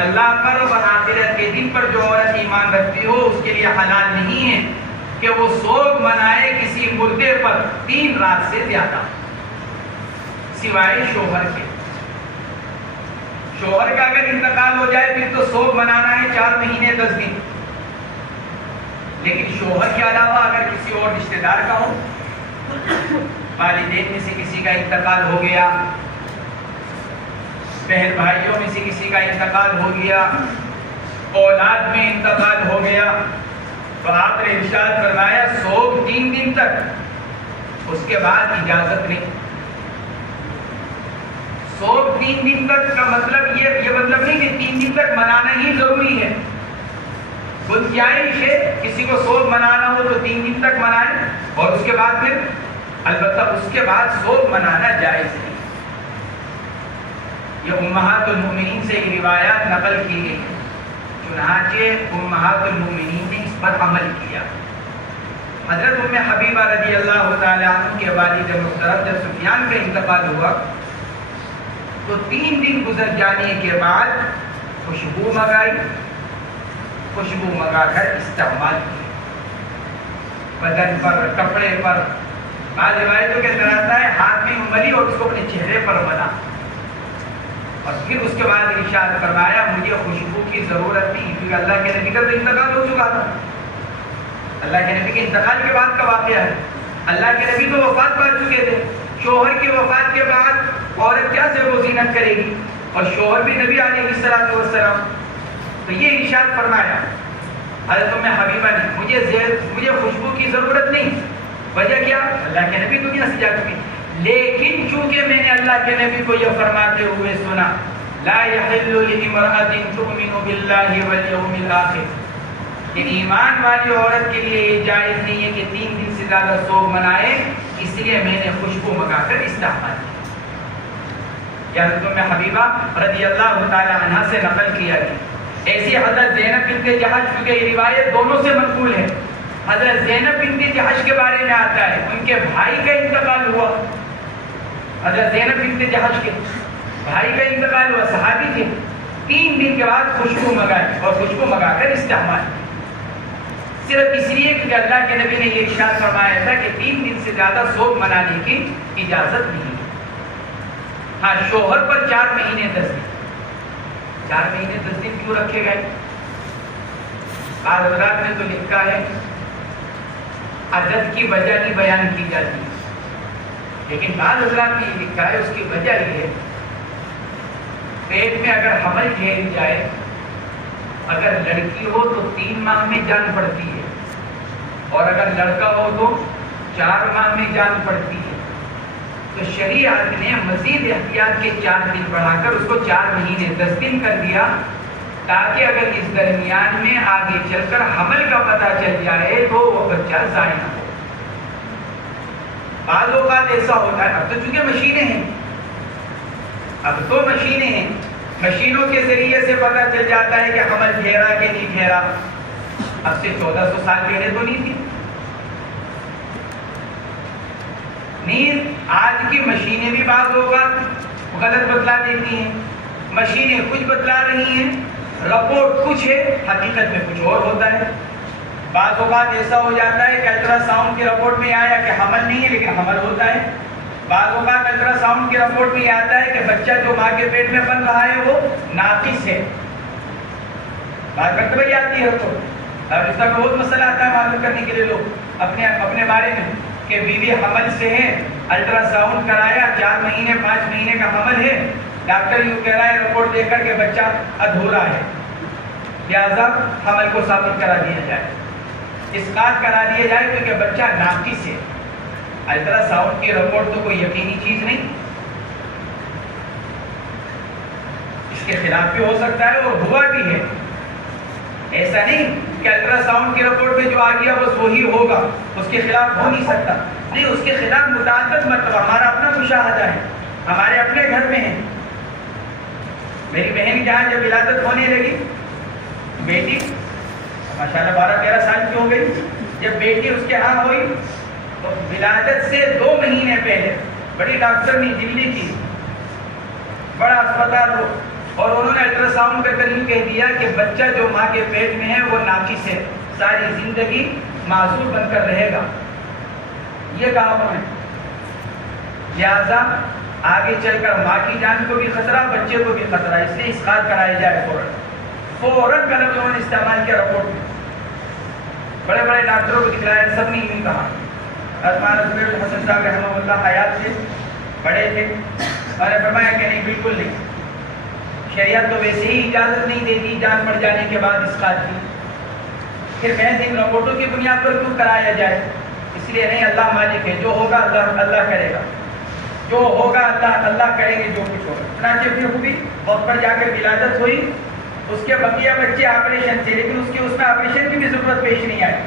اللہ پر اور آخرت کے دن پر جو عورت ایمان رکھتی ہو اس کے لیے حلال نہیں ہے کہ وہ سوگ منائے کسی مردے پر 3 رات سے زیادہ, سوائے شوہر کے. شوہر کا اگر انتقال ہو جائے پھر تو سوگ منانا ہے 4 مہینے 10 دن, لیکن شوہر کے علاوہ اگر کسی اور رشتہ دار کا ہو, والدین میں سے کسی کا انتقال ہو گیا, بہن بھائیوں میں سے کسی کا انتقال ہو گیا, اولاد میں انتقال ہو گیا, تو آپ نے ارشاد فرمایا سوگ 3 دن دن تک، اس کے بعد اجازت نہیں۔ صوم 3 دن تک کا مطلب یہ مطلب نہیں کہ 3 دن تک منانا ہی ضروری ہے۔ گنجائش ہے کسی کو صوم منانا ہو تو 3 دن تک منائے، اور اس کے بعد پھر البتہ اس کے بعد صوم منانا جائز نہیں۔ یہ امہات المؤمنین سے یہ روایات نقل کی گئی ہیں، چنانچہ امہات المؤمنین نے اس پر عمل کیا۔ حضرت ام حبیبہ رضی اللہ تعالی عنہ کے والد محترم جب سفیان کا انتقال ہوا تو 3 دن گزر جانے کے بعد خوشبو منگائی، خوشبو منگا کر استعمال کی، بدن پر، کپڑے پر، بعض روایتوں کے اندر آتا ہے ہاتھ میں ملی اور اس کو اپنے چہرے پر ملا، اور پھر اس کے بعد ارشاد فرمایا مجھے خوشبو کی ضرورت نہیں، کیونکہ اللہ کے نبی کا تو انتقال ہو چکا تھا۔ اللہ کے نبی کے انتقال کے بعد کا واقعہ ہے، اللہ کے نبی تو وفات پا چکے تھے، شوہر کی وفات کے بعد عورت کیا زیب و زینت کرے گی، اور شوہر بھی نبی علیہ الصلوۃ والسلام۔ تو یہ ارشاد فرمایا حضرت ام حبیبہ نے مجھے خوشبو کی ضرورت نہیں، وجہ کیا؟ اللہ کے نبی دنیا سے جا چکے، لیکن چونکہ میں نے اللہ کے نبی کو یہ فرماتے ہوئے سنا لا یحل لامرأۃ تؤمن باللہ والیوم الآخر، کہ ایمان والی عورت کے لیے یہ جائز نہیں ہے کہ 3 دن سے زیادہ صوم منائے، اس لیے میں نے خوشبو منگا کر استعمال کیا۔ حضرت ام حبیبہ رضی اللہ تعالی عنہ سے نقل کیا گیا۔ ایسی حضرت زینب بنت جحش، کیونکہ یہ روایت دونوں سے منقول ہے، حضرت زینب بنت جحش کے بارے میں آتا ہے ان کے بھائی کا انتقال ہوا، حضرت زینب بنت جحش کے بھائی کا انتقال ہوا، صحابی تھے، 3 دن کے بعد خوشبو منگائی اور خوشبو منگا کر استعمال کی، صرف اس لیے کہ اللہ کے نبی نے یہ ارشاد فرمایا تھا کہ 3 دن سے زیادہ صوم منانے کی اجازت نہیں ہے۔ ہاں شوہر پر 4 مہینے 10 دن، 4 مہینے 10 دن کیوں رکھے گئے؟ بعض حضرات نے تو لکھا ہے عدد کی وجہ نہیں بیان کی جاتی، لیکن بعض حضرات نے یہ لکھا ہے اس کی وجہ یہ ہے پیٹ میں اگر حمل ٹھہر جائے، اگر لڑکی ہو تو 3 ماہ میں جان پڑتی ہے، اور اگر لڑکا ہو تو 4 ماہ میں جان پڑتی ہے، تو شریعت نے مزید احتیاط کے 4 دن بڑھا کر اس کو 4 مہینے 10 دن کر دیا، تاکہ اگر اس درمیان میں آگے چل کر حمل کا پتہ چل جائے تو وہ بچہ ضائع نہ ہو۔ بعض اوقات ایسا ہوتا ہے، اب تو چونکہ مشینیں ہیں، مشینوں کے ذریعے سے پتہ چل جاتا ہے کہ حمل ٹھہرا کہ نہیں ٹھہرا۔ اب سے 1400 سال پہلے تو نہیں تھی، آج کی مشینیں بھی بعض اوقات غلط بتلا دیتی ہیں، مشینیں کچھ بتلا رہی ہیں، رپورٹ کچھ ہے، حقیقت میں کچھ اور ہوتا ہے۔ بعض اوقات ایسا ہو جاتا ہے کہ الٹرا ساؤنڈ کی رپورٹ میں آیا کہ حمل نہیں ہے لیکن حمل ہوتا ہے، بعض اوقات الٹرا ساؤنڈ کی رپورٹ میں آتا ہے کہ بچہ جو ماں کے پیٹ میں بن رہا ہے وہ ناقص ہے، بعض مرتبہ یہ آتی ہے رپورٹ، اور اس کا بہت مسئلہ آتا ہے معلوم کرنے کے لیے لوگ اپنے بارے میں کہ بیوی حمل سے ہے، الٹرا ساؤنڈ کرایا 4 مہینے 5 مہینے کا حمل ہے، ڈاکٹر یوں کہہ رہا ہے رپورٹ دیکھ کر کے بچہ ادھورا ہے، لہذا حمل کو ثابت کرا دیا جائے، اسقاط کرا دیا جائے کیونکہ بچہ ناقص ہے۔ الٹرا ساؤنڈ کی رپورٹ تو کوئی یقینی چیز نہیں، اس کے خلاف بھی ہو سکتا ہے اور ہوا بھی ہے، ایسا نہیں کہ الٹرا ساؤنڈ کی رپورٹ میں جو آ گیا بس وہی ہوگا، اس کے خلاف ہو نہیں سکتا، نہیں اس کے خلاف متعدد مرتبہ ہمارا اپنا مشاہدہ ہے، ہمارے اپنے گھر میں ہے۔ میری بہن جہاں جب ولادت ہونے لگی، بیٹی ماشاءاللہ 12-13 سال کی ہو گئی، جب بیٹی اس کے ہاں ہوئی تو ولادت سے 2 مہینے پہلے بڑی ڈاکٹرنی دلی کی، بڑا اسپتال ہو، اور انہوں نے الٹرا ساؤنڈ کر یوں کہہ دیا کہ بچہ جو ماں کے پیٹ میں ہے وہ ناقص ہے، ساری زندگی معذور بن کر رہے گا، یہ کہا انہوں نے، لہذا آگے چل کر ماں کی جان کو بھی خطرہ، بچے کو بھی خطرہ، اس لیے اسقاط کرایا جائے فوراً کا لفظ انہوں نے استعمال کیا رپورٹ میں، بڑے بڑے ڈاکٹروں کو دکھلایا، سب نے یوں کہا۔ عثمان زبیر الحسن صاحب رحمہ اللہ حیات سے بڑے تھے، اور نے فرمایا کہ نہیں بالکل نہیں، شریعت تو ویسے ہی اجازت نہیں دیتی جان پڑ جانے کے بعد اسقاط کی، پھر محض ان رپورٹوں کی بنیاد پر کیوں کرایا جائے؟ اس لیے نہیں، اللہ مالک ہے، جو ہوگا اللہ کرے گا، جو ہوگا اللہ کریں گے جو کچھ ہوگا. چنانچہ پھر وہ بھی وقت پر جا کر ولادت ہوئی، اس کے بقیہ بچے آپریشن تھے، لیکن اس میں آپریشن کی بھی ضرورت پیش نہیں آئی،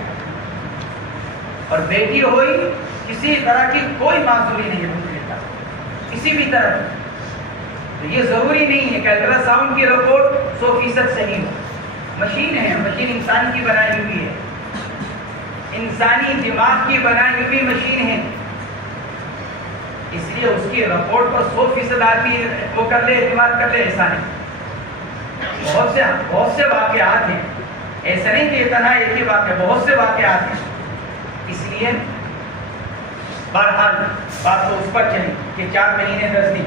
اور بیٹی ہوئی، کسی طرح کی کوئی معذوری نہیں ہے کسی بھی طرح. تو یہ ضروری نہیں ہے کہ الٹرا ساؤنڈ کی رپورٹ 100% صحیح ہو. مشین ہے، مشین انسان کی بنائی ہوئی ہے، انسانی دماغ کی بنائی ہوئی مشین ہے، اس لیے اس کی رپورٹ پر 100% آدمی وہ کر لے، اعتماد کر لے، ایسا نہیں. بہت سے واقعات ہیں، ایسا نہیں کہ اتنا ایک ہی واقعہ، بہت سے واقعات ہیں. اس لیے بہرحال بات تو اس پر چلی کہ 4 مہینے 10 دن.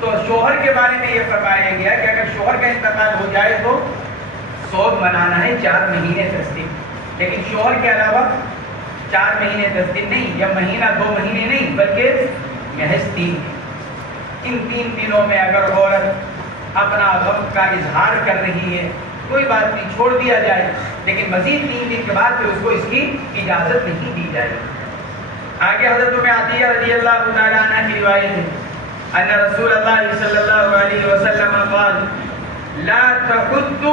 تو شوہر کے بارے میں یہ فرمایا گیا کہ اگر شوہر کا انتقال ہو جائے تو سود منانا ہے 4 مہینے 10 دن، لیکن شوہر کے علاوہ 4 مہینے 10 دن نہیں، یا مہینہ 2 مہینے نہیں، بلکہ محض 3 دن. ان 3 دنوں میں اگر عورت اپنا غم کا اظہار کر رہی ہے، کوئی بات نہیں، چھوڑ دیا جائے، لیکن مزید 3 دن کے بعد پھر اس کو اس کی اجازت نہیں دی جائے. آگے حضرت ام عطیہ رضی اللہ تعالی عنہ کی روایت ہے ان رسول اللہ صلی اللہ علیہ وسلم قال لا تحد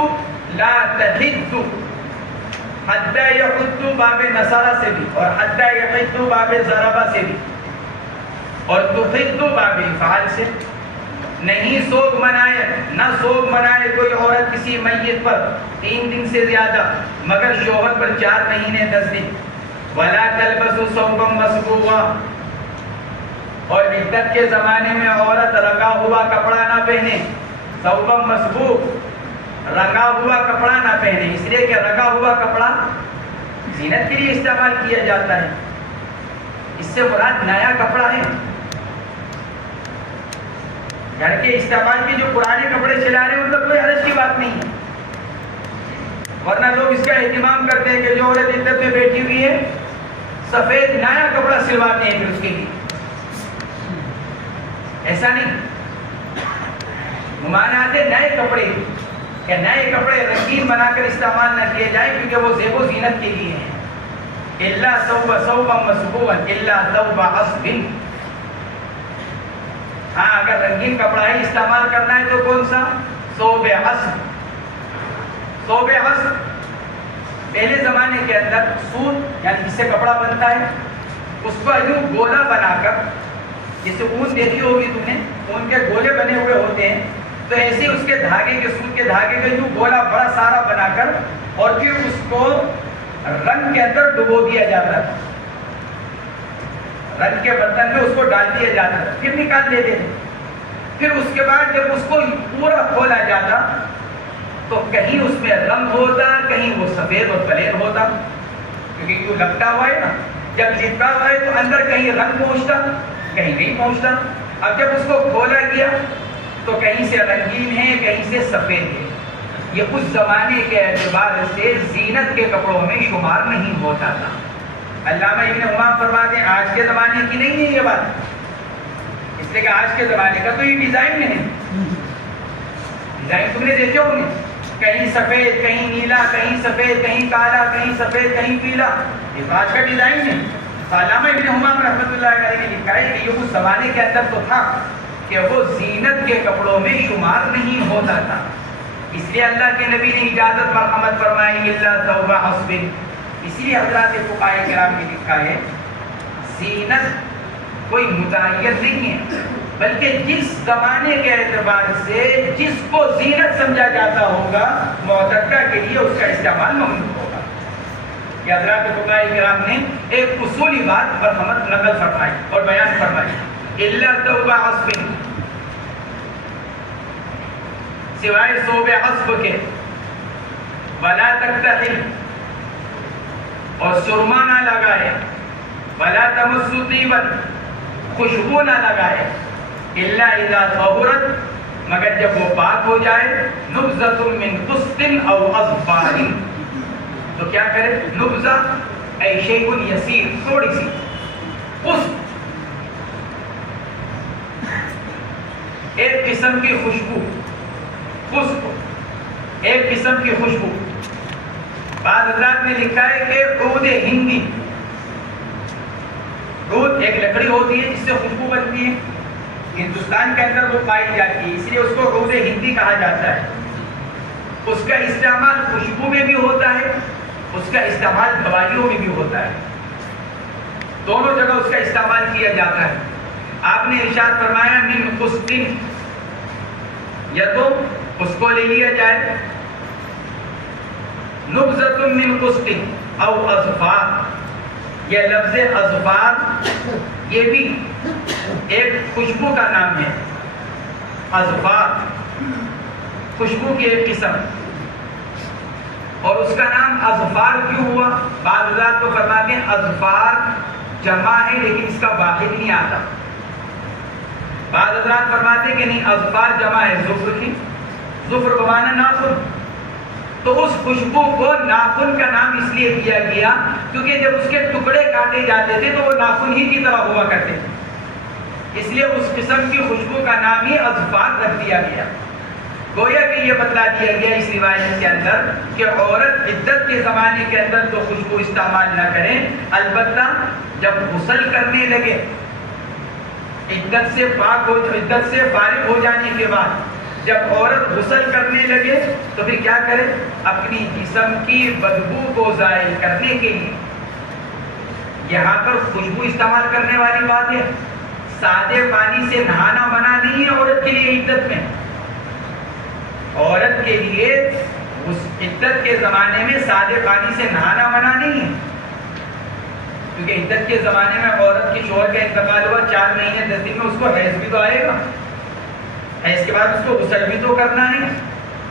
لا تحد حتی یحد باب نصارہ سے بھی، اور حتی یحد باب ضربہ سے بھی، اور تحد باب افعال سے. نہیں سوگ منائے، نہ سوگ منائے کوئی عورت کسی میت پر 3 دن سے زیادہ مگر شوہر پر 4 مہینے 10 دن. ولا تلبسوا ثوبا مسبوغا، اور عدت کے زمانے میں عورت رنگا ہوا کپڑا نہ پہنے. ثوبا مسبوغ، رنگا ہوا کپڑا نہ پہنے، اس لیے کہ رنگا ہوا کپڑا زینت کے لیے استعمال کیا جاتا ہے. اس سے مراد نیا کپڑا ہے، گھر کے استعمال کے جو پرانے کپڑے چلا رہے ہیں ان کا کوئی حرج کی بات نہیں ہے. ورنہ لوگ اس کا اہتمام کرتے ہیں کہ جو عورت عدت میں بیٹھی ہوئی ہے سفید نیا کپڑا سلواتے ہیں پھر اس کے لیے. ایسا نہیں، ممانعت ہے نئے کپڑے کہ نئے کپڑے رنگین بنا کر استعمال نہ کیے جائیں، کیونکہ وہ زیب و زینت کے لیے ہیں. الا ثوبا مسبوغا الا ثوب عصب. ہاں اگر رنگین کپڑا ہی استعمال کرنا ہے تو کون سا؟ ثوب عصب. ثوب عصب پہلے زمانے کے اندر سوت یعنی جس سے کپڑا بنتا ہے اس کو یوں گولا بنا کر، جسے اون دیکھی ہوگی تم نے، اون کے گولے بنے ہوئے ہوتے ہیں، تو ایسے اس کے دھاگے کے، سوت کے دھاگے کا یوں گولا بڑا سارا بنا کر اور پھر اس کو رنگ کے اندر ڈبو دیا جاتا ہے، رنگ کے برتن میں اس کو ڈال دیا جاتا ہے، پھر نکال دیتے ہیں. پھر اس کے بعد جب اس کو پورا کھولا جاتا تو کہیں اس میں رنگ ہوتا، کہیں وہ سفید اور بلیک ہوتا، کیونکہ یوں لپٹا ہوا ہے نا، جب لپٹا ہوا ہے تو اندر کہیں رنگ پہنچتا کہیں نہیں پہنچتا. اب جب اس کو کھولا گیا تو کہیں سے رنگین ہے کہیں سے سفید ہے. یہ اس زمانے کے اعتبار سے زینت کے کپڑوں میں شمار نہیں ہوتا تھا. علامہ ابن حمام فرماتے ہیں آج کے زمانے کی نہیں ہے یہ بات، اس لیے کہ آج کے زمانے کا تو یہ ڈیزائن ہے. ڈیزائن تم نے دیکھے ہوں گے، کہیں سفید کہیں نیلا، کہیں سفید کہیں کالا، کہیں سفید کہیں پیلا، یہ تو آج کا ڈیزائن ہے. علامہ ابن حمام رحمۃ اللہ علیہ نے لکھا ہے کہ یہ اس زمانے کے اندر تو تھا کہ وہ زینت کے کپڑوں میں شمار نہیں ہوتا تھا. اس لیے اللہ کے نبی نے اجازت مرحمت فرمائی الا ثوب عصب. اسی لیے حضرات فقہاء کرام نے لکھا ہے زینت کوئی متعین نہیں ہے، بلکہ جس زمانے کے اعتبار سے جس کو زینت سمجھا جاتا ہوگا معتدہ کے لیے اس کا استعمال ممنوع ہوگا. یہ حضرات فقہاء کرام نے ایک اصولی بات مرحمت نقل فرمائی اور بیان فرمائی الا ثوب عصب، سوائے ثوب عصب کے. ولا تکتحل، اور سرما نہ لگائے. ولا تمس طیبا، خوشبو نہ لگائے. الا اذا طہرت، مگر جب وہ پاک ہو جائے. نبذۃ من قسط او اظفار، تو کیا کرے؟ نبذہ ای شیء یسیر، تھوڑی سی. قسط ایک قسم کی خوشبو، قسط ایک قسم کی خوشبو. بعض حضرات نے لکھا ہے کہ عود ہندی، عود ایک لکڑی ہوتی ہے جس سے خوشبو بنتی ہے، ہندوستان کے اندر وہ پائی جاتی ہے، اس لیے اس کو عود ہندی کہا جاتا ہے۔ اس کا استعمال خوشبو میں بھی ہوتا ہے، اس کا استعمال دوائیوں میں بھی ہوتا ہے، دونوں جگہ اس کا استعمال کیا جاتا ہے۔ آپ نے ارشاد فرمایا من قسطن، یا تو اس کو لے لیا جائے، نبذۃ من قسطن او اظفار، یہ لفظ اظفار یہ بھی ایک خوشبو کا نام ہے۔ اظفار خوشبو کی ایک قسم، اور اس کا نام اظفار کیوں ہوا؟ بعض حضرات کو فرماتے ہیں اظفار جمع ہے لیکن اس کا واحد نہیں آتا، بعض حضرات فرماتے ہیں کہ نہیں اظفار جمع ہے ظفر کی، ظفر بمعنی ناخن، تو اس خوشبو کو ناخن کا نام اس لیے دیا گیا کیونکہ جب اس کے ٹکڑے کاٹے جاتے تھے تو وہ ناخن ہی کی طرح ہوا کرتے تھے، اس لیے اس قسم کی خوشبو کا نام ہی اظفار رکھ دیا گیا۔ گویا کہ یہ بتلا دیا گیا اس روایت کے اندر کہ عورت عدت کے زمانے کے اندر تو خوشبو استعمال نہ کریں، البتہ جب غسل کرنے لگے، عدت سے فارغ ہو جانے کے بعد جب عورت غسل کرنے لگے تو پھر کیا کرے؟ اپنی جسم کی بدبو کو زائل کرنے کے لیے، یہاں پر خوشبو استعمال کرنے والی بات ہے، سادے پانی سے نہانا منع نہیں ہے عورت کے لیے عدت میں، عورت کے لیے اس عدت کے زمانے میں سادے پانی سے نہانا منع نہیں ہے، کیونکہ عدت کے زمانے میں عورت کے شوہر کا انتقال ہوا 4 مہینے 10 دن میں اس کو حیض بھی تو آئے گا، حیض کے بعد اس کو غسل بھی تو کرنا ہے،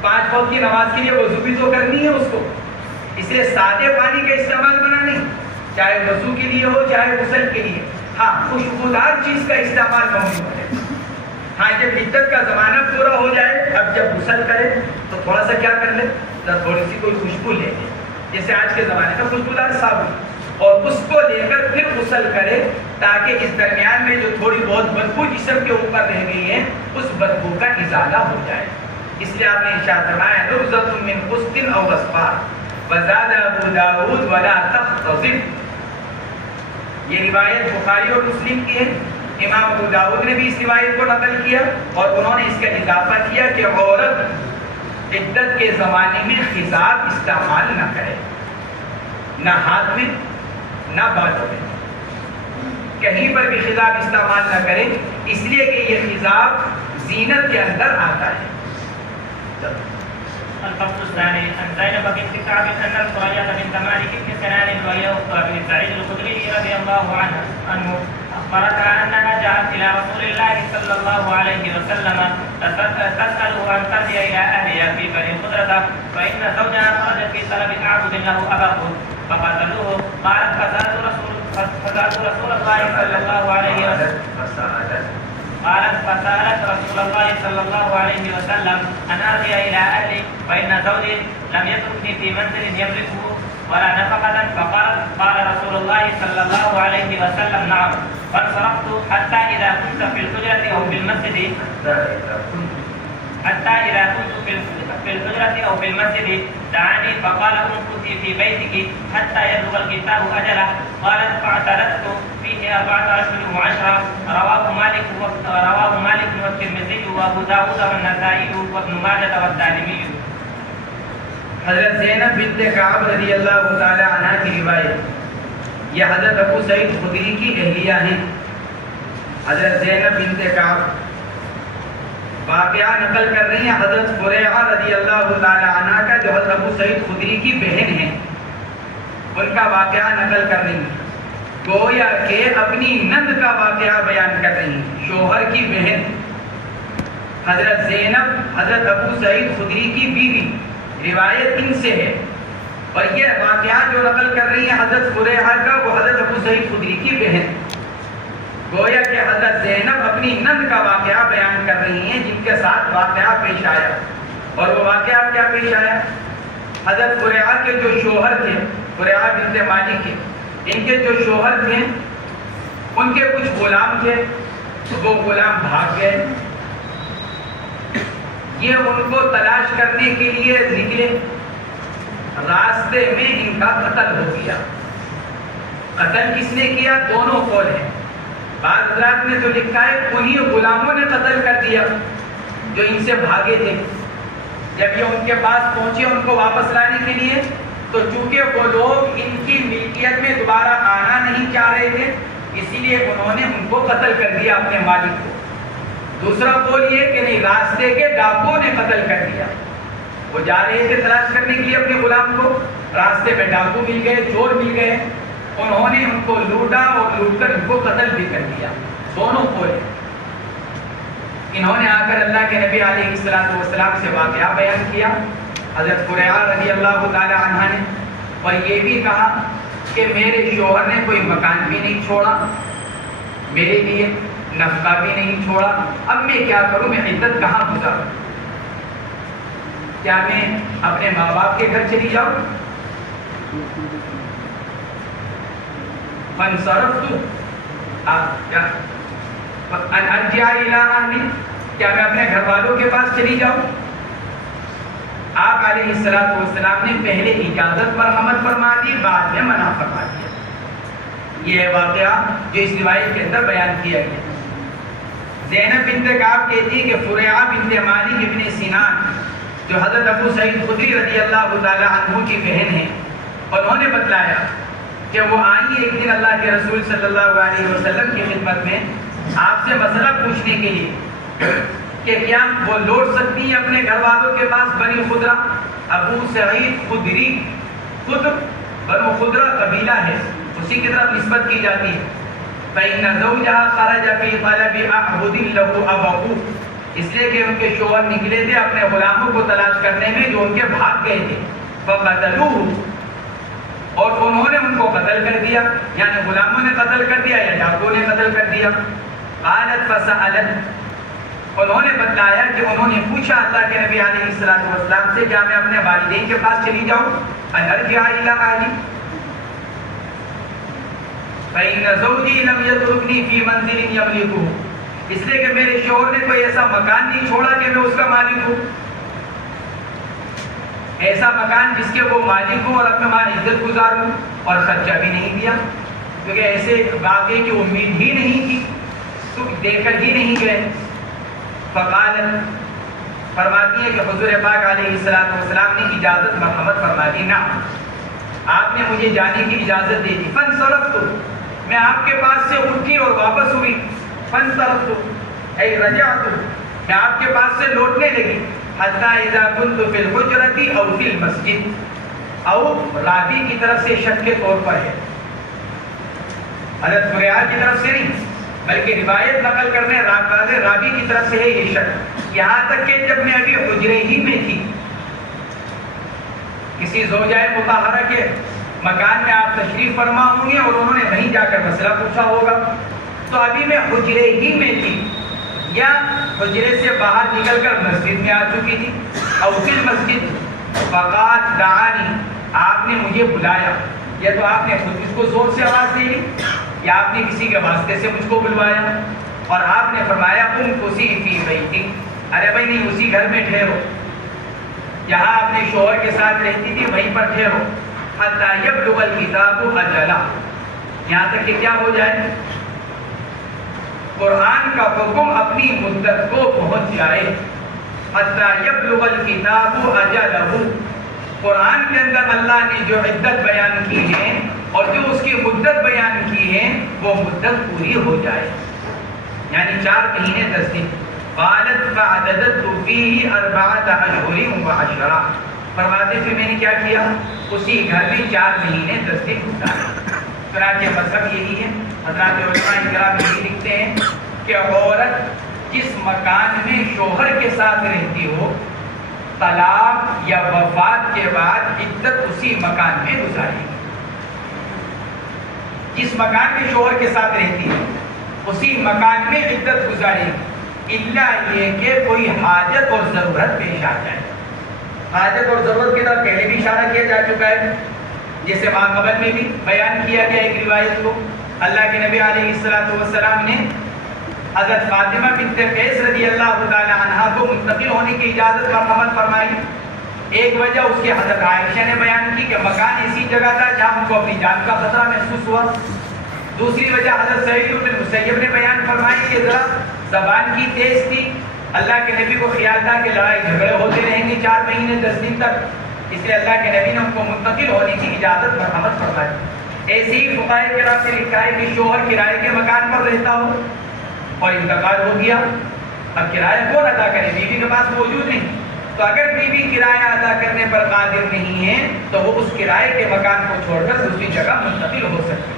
5 وقت کی نماز کے لیے وضو بھی تو کرنی ہے اس کو، اس لیے سادے پانی کا استعمال منع نہیں، چاہے وضو کے لیے ہو چاہے غسل کے لیے، ہاں خوشبودار چیز کا استعمال ممنوع ہے۔ ہاں جب عدت کا زمانہ پورا ہو جائے، اب جب غسل کرے تو تھوڑا سا کیا کر لے، تھوڑی سی کوئی خوشبو لے لے، جیسے آج کے زمانے میں خوشبودار صابن، اور اس کو لے کر پھر غسل کرے تاکہ اس درمیان میں جو تھوڑی بہت بدبو جسم کے اوپر رہ گئی ہے اس بدبو کا ازالہ ہو جائے۔ اس لیے آپ نے ارشاد فرمایا نبذۃ من قسطن او اظفار وزاد ابو داؤد ولا تختصف، یہ روایت بخاری اور مسلم کی ہے، امام ابو داؤد نے بھی اس روایت کو نقل کیا اور انہوں نے اس کا اضافہ کیا کہ عورت عدت کے زمانے میں خضاب استعمال نہ کرے، نہ ہاتھ میں نہ بالوں میں، کہیں پر بھی خضاب استعمال نہ کرے، اس لیے کہ یہ خضاب زینت کے اندر آتا ہے۔ الفصل الثاني عن زينب بنت كعب ان القرية بنت مالك بن سنان وهي اخت ابي سعيد الخدري رضي الله عنه اخبرتها انها جاءت الى رسول الله صلى الله عليه وسلم تساله ان ترجع الى اهلها في بني خضرة فان زوجها خرج في طلب اعبد له اباه فقتلوه، قالت فسالت رسول الله صلى الله عليه وسلم فسألت رسول الله صلى الله عليه وسلم أن أرجع إلى أهلي فإن زوجي لم يتركني في منزل يملكه ولا نفقة، قال رسول الله صلى الله عليه وسلم نعم، فانصرفت حتى إذا كنت في الحجرة أو في المسجد دعاني فقال امكثي في بيتك حتى يبلغ الكتاب أجله، قالت فاعترفت فيه 14 و10، رواه مالك والترمذي وابو داود والنسائي وابن ماجه والدارمي۔ حضرت زینب بنت کعب رضی اللہ تعالی عنہ کی روایت، یہ حضرت ابو سعید خدری کی اہلیہ ہیں۔ حضرت زینب بنت کعب واقعہ نقل کر رہی ہیں حضرت فریعہ رضی اللہ تعالی عنہ کا، جو حضرت ابو سعید خدری کی بہن ہیں، ان کا واقعہ نقل کر رہی ہیں، گویا کہ اپنی نند کا واقعہ بیان کر رہی ہیں، شوہر کی بہن حضرت زینب حضرت ابو سعید خدری کی بیوی، روایت ان سے ہے، اور یہ واقعہ جو نقل کر رہی ہیں حضرت فریعہ کا، وہ حضرت ابو سعید خدری کی بہن، گویا کہ حضرت زینب اپنی نند کا واقعہ بیان کر رہی ہیں جن کے ساتھ واقعہ پیش آیا، اور وہ واقعہ کیا پیش آیا؟ حضرت فریعہ کے جو شوہر تھے، فریعہ بنت مالک کے، ان کے جو شوہر تھے ان کے کچھ غلام تھے، وہ غلام بھاگ گئے، یہ ان کو تلاش کرنے کے لیے نکلے، راستے میں ان کا قتل ہو گیا، قتل کس نے کیا؟ دونوں قول ہیں. بعض حضرات نے تو لکھا ہے انہی غلاموں نے قتل کر دیا جو ان سے بھاگے تھے. جب یہ ان کے پاس پہنچے ان کو واپس لانے کے لیے تو چونکہ وہ لوگ ان کی ملکیت میں دوبارہ آنا نہیں چاہ رہے تھے اسی لیے انہوں نے ان کو قتل کر دیا اپنے مالک کو. دوسرا قول یہ کہ نہیں، راستے کے ڈاکوؤں نے قتل کر دیا. وہ جا رہے تھے تلاش کرنے کے لیے اپنے غلام کو، راستے میں ڈاکو مل گئے، چور مل گئے، انہوں نے ان کو لوٹا اور لوٹ کر ان کو قتل بھی کر دیا. دونوں قول ہیں. انہوں نے آ کر اللہ کے نبی علیہ السلام سے واقعہ بیان کیا. حضرت فریعہ رضی اللہ تعالی عنہ نے اور یہ بھی کہا کہ میرے شوہر نے کوئی مکان بھی نہیں چھوڑا، میرے لیے نفقہ بھی نہیں چھوڑا، اب میں کیا کروں، میں عدت کہاں گزاروں؟ کیا میں اپنے ماں باپ کے گھر چلی جاؤں؟ فانصرفت ان ارجع الی اہلی، کیا میں اپنے گھر والوں کے پاس چلی جاؤں؟ آپ علیہ السلام نے پہلے اجازت مرحمت فرما دی، بعد میں منع فرما دیا. یہ واقعہ جو اس روایت کے اندر بیان کیا گیا. زینب بنت کعب کہتی کہ فریعہ بنت مالک ابن سنان جو حضرت ابو سعید خدری رضی اللہ تعالی عنہ کی بہن ہیں، انہوں نے بتلایا کہ وہ آئی ایک دن اللہ کے رسول صلی اللہ علیہ وسلم کی خدمت میں آپ سے مسئلہ پوچھنے کے لیے کہ کیا وہ لوٹ سکتی ہیں اپنے گھر والوں کے پاس بنی خدرہ. ابو سعید خدری، خدر بنو خدرہ قبیلہ ہے، اسی کی طرف نسبت کی جاتی ہے. فإن زوجها خرج في طلب أعبد له أبوه، اس لیے کہ ان کے شوہر نکلے تھے اپنے غلاموں کو تلاش کرنے میں جو ان کے بھاگ گئے تھے. فقتلوه، اور انہوں نے ان کو قتل کر دیا، یعنی غلاموں نے قتل کر دیا یا ڈاکوؤں نے قتل کر دیا. قالت فسألت، انہوں نے بتلایا کہ انہوں نے پوچھا اللہ کے نبی علیہ السلام سے کیا میں اپنے والدین کے پاس چلی جاؤں؟ ان ارجع الی اہلی فإن زوجی لم يتركني في منزل يملكه، اس لیے کہ میرے شوہر نے کوئی ایسا مکان نہیں چھوڑا کہ میں اس کا مالک ہوں، ایسا مکان جس کے وہ مالک ہوں اور اپنے مال عزت گزار ہوں، اور خرچہ بھی نہیں دیا کیونکہ ایسے واقعے کی امید ہی نہیں تھی تو دے کر ہی نہیں گئے. فقالت، فرماتی ہے کہ حضور پاک علیہ السلام نے اجازت مرحمت فرما دی، نہ آپ نے مجھے جانے کی اجازت دے دی. فانصرفت، میں آپ کے پاس سے اٹھی اور واپس ہوئی. فانصرفت ای رجعت، میں آپ کے پاس سے لوٹنے لگی. حتی اذا كنت فی الحجرۃ او فی المسجد، او راوی کی طرف سے شک کے طور پر ہے، حضرت فریعہ کی طرف سے نہیں بلکہ روایت نقل کرنے راوی کی طرف سے ہے یہ شک. یہاں تک کہ جب میں ابھی حجرے ہی میں تھی، کسی زوجہ مطہرہ کے مکان میں آپ تشریف فرما ہوں گے اور انہوں نے وہیں جا کر مسئلہ پوچھا ہوگا، تو ابھی میں حجرے ہی میں تھی یا حجرے سے باہر نکل کر مسجد میں آ چکی تھی. او فی المسجد فقال دعانی، آپ نے مجھے بلایا، یا تو آپ نے خود اس کو زور سے آواز دے لی یا آپ نے کسی کے واسطے سے مجھ کو بلوایا، اور آپ نے فرمایا قم کسی فی بیتی، ارے بھائی نہیں اسی گھر میں ٹھہرو جہاں آپ نے شوہر کے ساتھ رہتی تھی وہیں پر ٹھہرو. حتی یبلغ الکتاب اجلہ، یہاں تک کہ کیا ہو جائے، قرآن کا حکم اپنی مدت کو پہنچ جائے. حتی یبلغ الکتاب اجلہ، قرآن کے اندر اللہ نے جو عدت بیان کی ہے اور جو اس کی مدت بیان کی ہے وہ مدت پوری ہو جائے، یعنی 4 مہینے 10 دن. قالت فعددت فیہ 4 اشہر و 10، فرماتے پھر میں نے کیا کیا، اسی گھر میں 4 مہینے 10 دن گزارے. چنانچہ مذہب یہی ہے، حضرات علماء کرام یہی لکھتے ہیں کہ عورت جس مکان میں شوہر کے ساتھ رہتی ہو، طلاق یا وفات کے بعد عدت اسی مکان میں گزارے گی. جس مکان میں شوہر کے ساتھ رہتی ہے اسی مکان میں عدت گزارے گی، الا یہ کہ کوئی حاجت اور ضرورت پیش آ جائے. حاجت اور ضرورت کی طرف پہلے بھی اشارہ کیا جا چکا ہے، جیسے ماقبل میں بھی بیان کیا گیا ایک روایت کو. اللہ کے نبی علیہ السلام نے حضرت فاطمہ بنت قیس رضی اللہ تعالی عنہا کو منتقل ہونے کی اجازت مرحمت فرمائی. ایک وجہ اس کی حضرت عائشہ نے بیان کی کہ مکان اسی جگہ تھا جہاں ہم کو اپنی جان کا خطرہ محسوس ہوا. دوسری وجہ حضرت سعید بن مسیب نے بیان فرمائی کہ ذرا زبان کی تیز تھی. اللہ کے نبی کو خیال تھا کہ لڑائی جھگڑے ہوتے رہیں گے 4 مہینے 10 دن تک، اس لیے اللہ کے نبی نے ان کو منتقل ہونے کی اجازت مرحمت فرمائی. ایسے ہی فقہائے کرام سے لکھا ہے کہ شوہر کرائے کے مکان پر رہتا ہو اور انتقال ہو گیا، اب کرایہ کون ادا کرے؟ بیوی کے پاس موجود نہیں، تو اگر بیوی کرایہ ادا کرنے پر قادر نہیں ہے تو وہ اس کرائے کے مکان کو چھوڑ کر دوسری جگہ منتقل ہو سکتی ہے.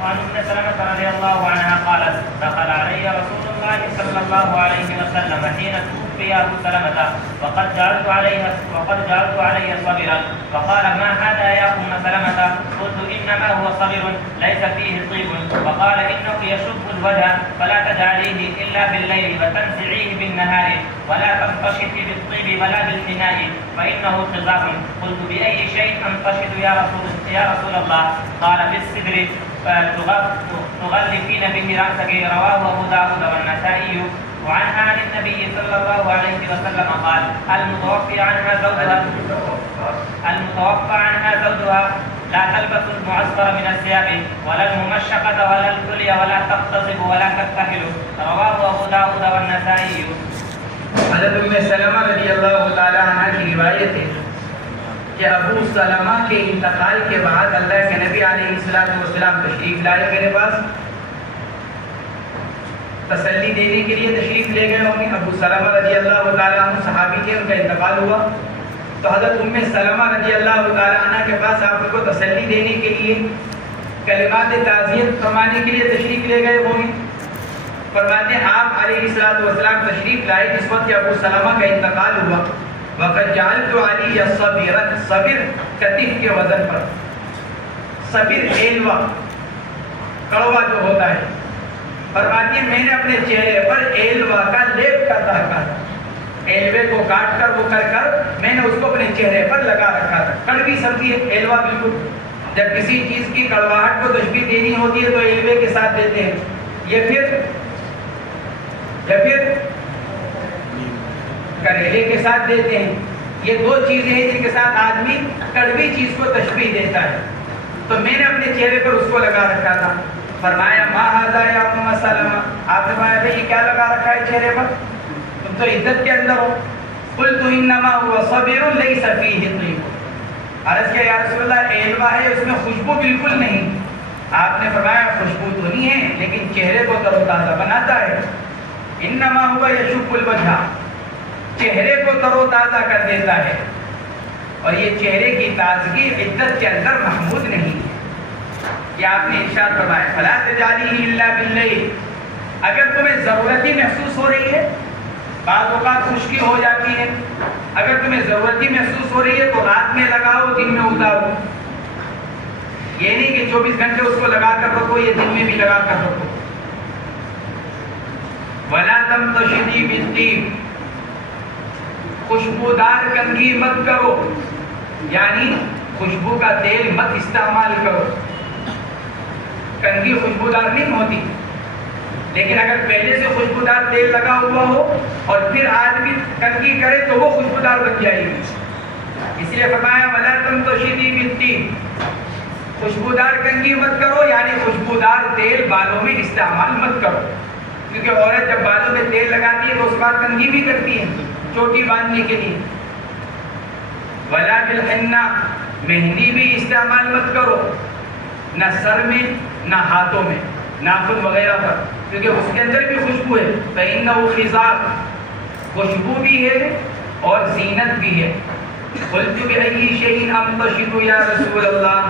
وعن ام سلمة رضي الله عنها قالت دخل علي رسول الله صلى الله عليه وسلم حين توفي ابو سلمة وقد جعلت عليه صبرا فقال ما هذا يا ام سلمة؟ قلت انما هو صبر ليس فيه طيب. وقال انه يشب الوجه فلا تجعليه الا بالليل وتنزعيه بالنهار ولا تنتشطي بالطيب ولا بالحناء فانه قذاف. قلت باي شيء انتشط يا رسول الله؟ قال بالسدر تغلفين به رأسك. رواه أبو داود والنسائي. وعنها عن النبي صلى الله عليه وسلم قال المتوفى عنها زوجها لا تلبس المعصفر من الثياب ولا الممشقة ولا الحلي ولا تغتصب ولا تكتحل. رواه أبو داود والنسائي. حضرت ام سلمہ رضی اللہ تعالی عنہ کی روایت ہے کہ ابو سلمہ کے انتقال کے بعد اللہ کے نبی علیہ السلام تشریف لائے میرے پاس، تسلی دینے کے لیے تشریف لے گئے ہوں گے. ابو سلمہ رضی اللہ تعالیٰ عنہ صحابی تھے، ان کا انتقال ہوا تو حضرت ام سلمہ رضی اللہ تعالیٰ عنہ کے پاس آپ کو تسلی دینے کے لیے کلمات تعزیت فرمانے کے لیے تشریف لے گئے ہوں گے. فرماتے ہیں آپ علیہ السلام تشریف لائے جس وقت ابو سلمہ کا انتقال ہوا. وقد جعلت علی صبرا، صبر کتف کے وزن پر، صبر ایلوا کڑوا جو ہوتا ہے. فرماتی ہے میں نے اپنے چہرے پر ایلوا کا لیپ کرتا رکھا تھا، ایلوے کو کاٹ کر وہ کر میں نے اس کو اپنے چہرے پر لگا رکھا تھا. کڑوی سبزی ہے ایلوا، بالکل جب کسی چیز کی کڑواہٹ کو تشبیہ دینی ہوتی ہے تو ایلوے کے ساتھ دیتے ہیں. یہ پھر کریلے کے ساتھ دیتے ہیں. یہ 2 چیزیں ہیں جن کے ساتھ آدمی کڑوی چیز کو تشبیہ دیتا ہے. تو میں نے اپنے چہرے پر اس کو لگا رکھا تھا. فرمایا ما ھذا یا ام سلمہ، آپ نے فرمایا یہ کیا لگا رکھا ہے چہرے پر؟ تم تو عزت کے اندر ہو. قلت انما هو صبر ليس فيه طيب. عرض کیا یا رسول اللہ ایلوا ہے اس میں خوشبو بالکل نہیں. آپ نے فرمایا خوشبو تو نہیں ہے لیکن چہرے کو تر و تازہ بناتا ہے. انما هو يشب الوجه، چہرے کو تر و تازہ کر دیتا ہے. اور یہ چہرے کی تازگی عدت کے اندر محمود نہیں ہے. یہ آپ نے ارشاد فرمایا فلا تجعلیہ الا باللیل. اگر تمہیں ضرورتی محسوس ہو رہی ہے، بعض اوقات خشکی ہو جاتی ہے، اگر تمہیں ضرورتی محسوس ہو رہی ہے تو رات میں لگاؤ، دن میں اتارو. یہ نہیں کہ 24 گھنٹے اس کو لگا کر رکھو، یہ دن میں بھی لگا کر رکھو. ولا تمتشطی بالطیب، خوشبودار کنگھی مت کرو، یعنی خوشبو کا تیل مت استعمال کرو. کنگھی خوشبودار نہیں ہوتی، لیکن اگر پہلے سے خوشبودار تیل لگا ہوا ہو اور پھر آدمی کنگھی کرے تو وہ خوشبودار بن جائے گی. اس لیے فرمایا ولا تمتشطی بالطیب، خوشبودار کنگھی مت کرو، یعنی خوشبودار تیل بالوں میں استعمال مت کرو. کیونکہ عورت جب بالوں میں تیل لگاتی ہے تو اس بعد کنگھی بھی کرتی ہے چوٹی باندھنے کے لیے. ولا بالحنہ، مہندی بھی استعمال مت کرو، نہ سر میں نہ ہاتھوں میں، ناخن وغیرہ پر، کیونکہ اس کے اندر بھی خوشبو ہے. فإنه خضاب، خوشبو بھی ہے اور زینت بھی ہے. قلت بأي شيء أمتشط یا رسول اللہ،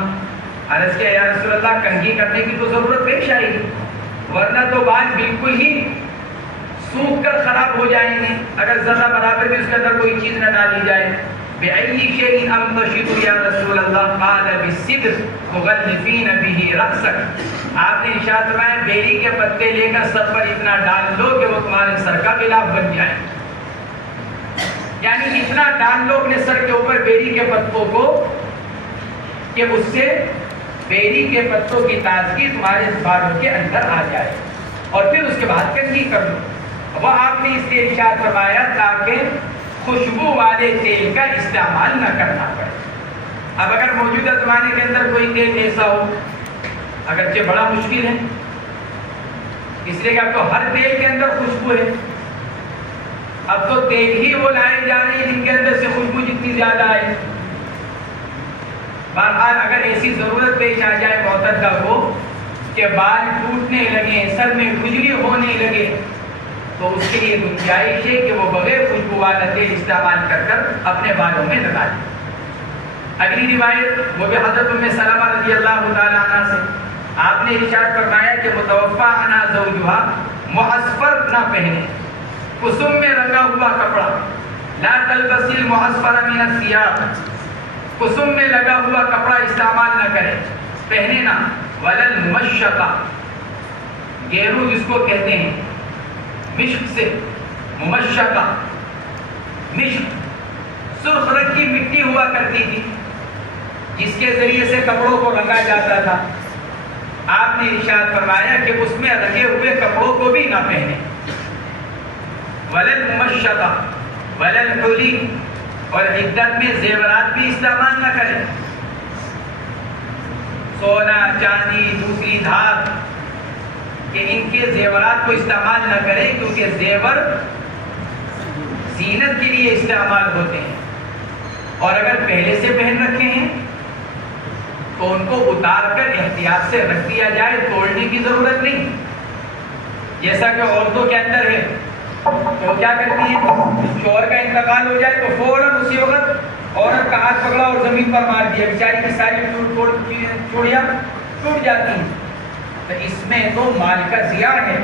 عرض کیا یا رسول اللہ کنگھی کرنے کی تو ضرورت پیش آئے گی، ورنہ تو بال بالکل ہی سوکھ کر خراب ہو جائیں گے اگر ذرہ برابر بھی اس کے اندر کوئی چیز نہ ڈالی جائے. بأي شيء أمتشط یا رسول اللہ؟ قال بالسدر تغلفين به رأسك. آپ نے ارشاد فرمایا بیری کے پتے لے کر سر پر اتنا ڈال دو کہ وہ تمہارے سر کا غلاف بن جائے. یعنی اتنا ڈال دو اپنے سر کے اوپر بیری کے پتوں کو کہ اس سے بیری کے پتوں کی تازگی تمہارے بالوں کے اندر آ جائے، اور پھر اس کے بعد کنگھی کر لو. وہ آپ نے اس لیے ارشاد فرمایا تاکہ خوشبو والے تیل کا استعمال نہ کرنا پڑے۔ اب اگر موجودہ زمانے کے اندر کوئی تیل ایسا ہو، اگرچہ بڑا مشکل ہے، اس لیے کہ اب تو ہر تیل کے اندر خوشبو ہے، اب تو تیل ہی وہ لائے جا رہے ہیں جن کے اندر سے خوشبو جتنی زیادہ آئے۔ بہرحال اگر ایسی ضرورت پیش آ جائے معتدہ کو کہ بال ٹوٹنے لگے، سر میں کھجلی ہونے لگے، تو اس کے لیے گنجائش ہے کہ وہ بغیر خوشبو والا تیل استعمال کر اپنے بالوں میں لگا لے۔ اگلی روایت وہ بھی حضرت ام سلمہ رضی اللہ تعالی عنہ سے، آپ نے ارشاد فرمایا کہ متوفی عنہا زوجہا معصفر نہ پہنے، کسم میں رنگا ہوا کپڑا، لا تلبسی المعصفر من الثياب، کسم میں لگا ہوا کپڑا استعمال نہ کرے، پہنے نہ، ولا المشقہ، گیرو جس کو کہتے ہیں مشق سے، ممشقہ، مشق سرخ رنگ کی مٹی ہوا کرتی تھی جس کے ذریعے سے کپڑوں کو رنگا جاتا تھا، آپ نے ارشاد فرمایا کہ اس میں رنگے ہوئے کپڑوں کو بھی نہ پہنے، ولا الممشقہ ولا الحلی، اور عدت میں زیورات بھی استعمال نہ کرے، سونا چاندی دوسری دھات کہ ان کے زیورات کو استعمال نہ کریں، کیونکہ زیور زینت کے لیے استعمال ہوتے ہیں، اور اگر پہلے سے پہن رکھے ہیں تو ان کو اتار کر احتیاط سے رکھ دیا جائے، توڑنے کی ضرورت نہیں، جیسا کہ عورتوں کے اندر ہے، وہ کیا کرتی ہیں، شوہر کا انتقال ہو جائے تو فوراً اسی وقت عورت کا ہاتھ پکڑا اور زمین پر مار دیا، بیچاری کی ساری چوڑیاں ٹوٹ جاتی ہیں۔ تو اس میں تو مال کا ضیاع ہے،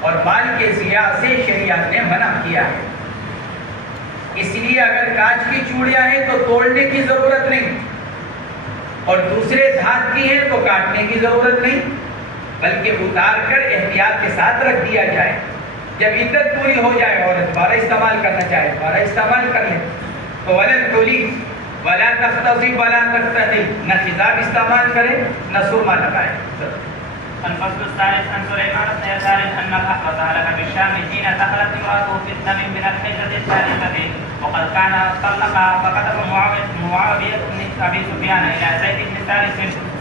اور مال کے ضیاع سے شریعت نے منع کیا ہے، اس لیے اگر کانچ کی چوڑیاں ہیں تو توڑنے کی ضرورت نہیں، اور دوسرے دھات کی ہیں تو کاٹنے کی ضرورت نہیں، بلکہ اتار کر احتیاط کے ساتھ رکھ دیا جائے، جب عدت پوری ہو جائے اور دوبارہ استعمال کرنا چاہے دوبارہ استعمال کر لیں۔ تو ولا الحلی ولا تختصب ولا تختتب، نہ خضاب استعمال کرے نہ سرما لگائے۔ الفصل الثالث عن سليمان بن يسار أن الأحوص هلك بالشام حين دخلت امرأته في الدم من الحجة الثالثة وقد كان طلقها، فكتب معاوية بن أبي سفيان إلى زيد بن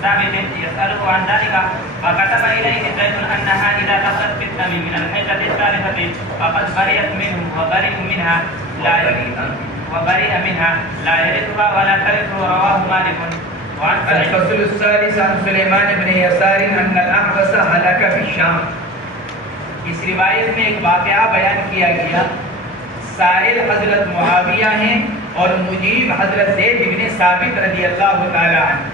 ثابت يسأله عن ذلك، فكتب إليه زيد أنها إذا دخلت في الدم من الحجة الثالثة فقد برئت منه وبرئ منها لا يرثها ولا ترثه، رواه مالك۔ الفصل الثالث عن سلیمان بن یسار ان الاحوص ہلک بالشام، اس روایت میں ایک واقعہ بیان کیا گیا، سائل حضرت معاویہ ہیں اور مجیب حضرت زید بن ثابت رضی اللہ تعالی عنہ۔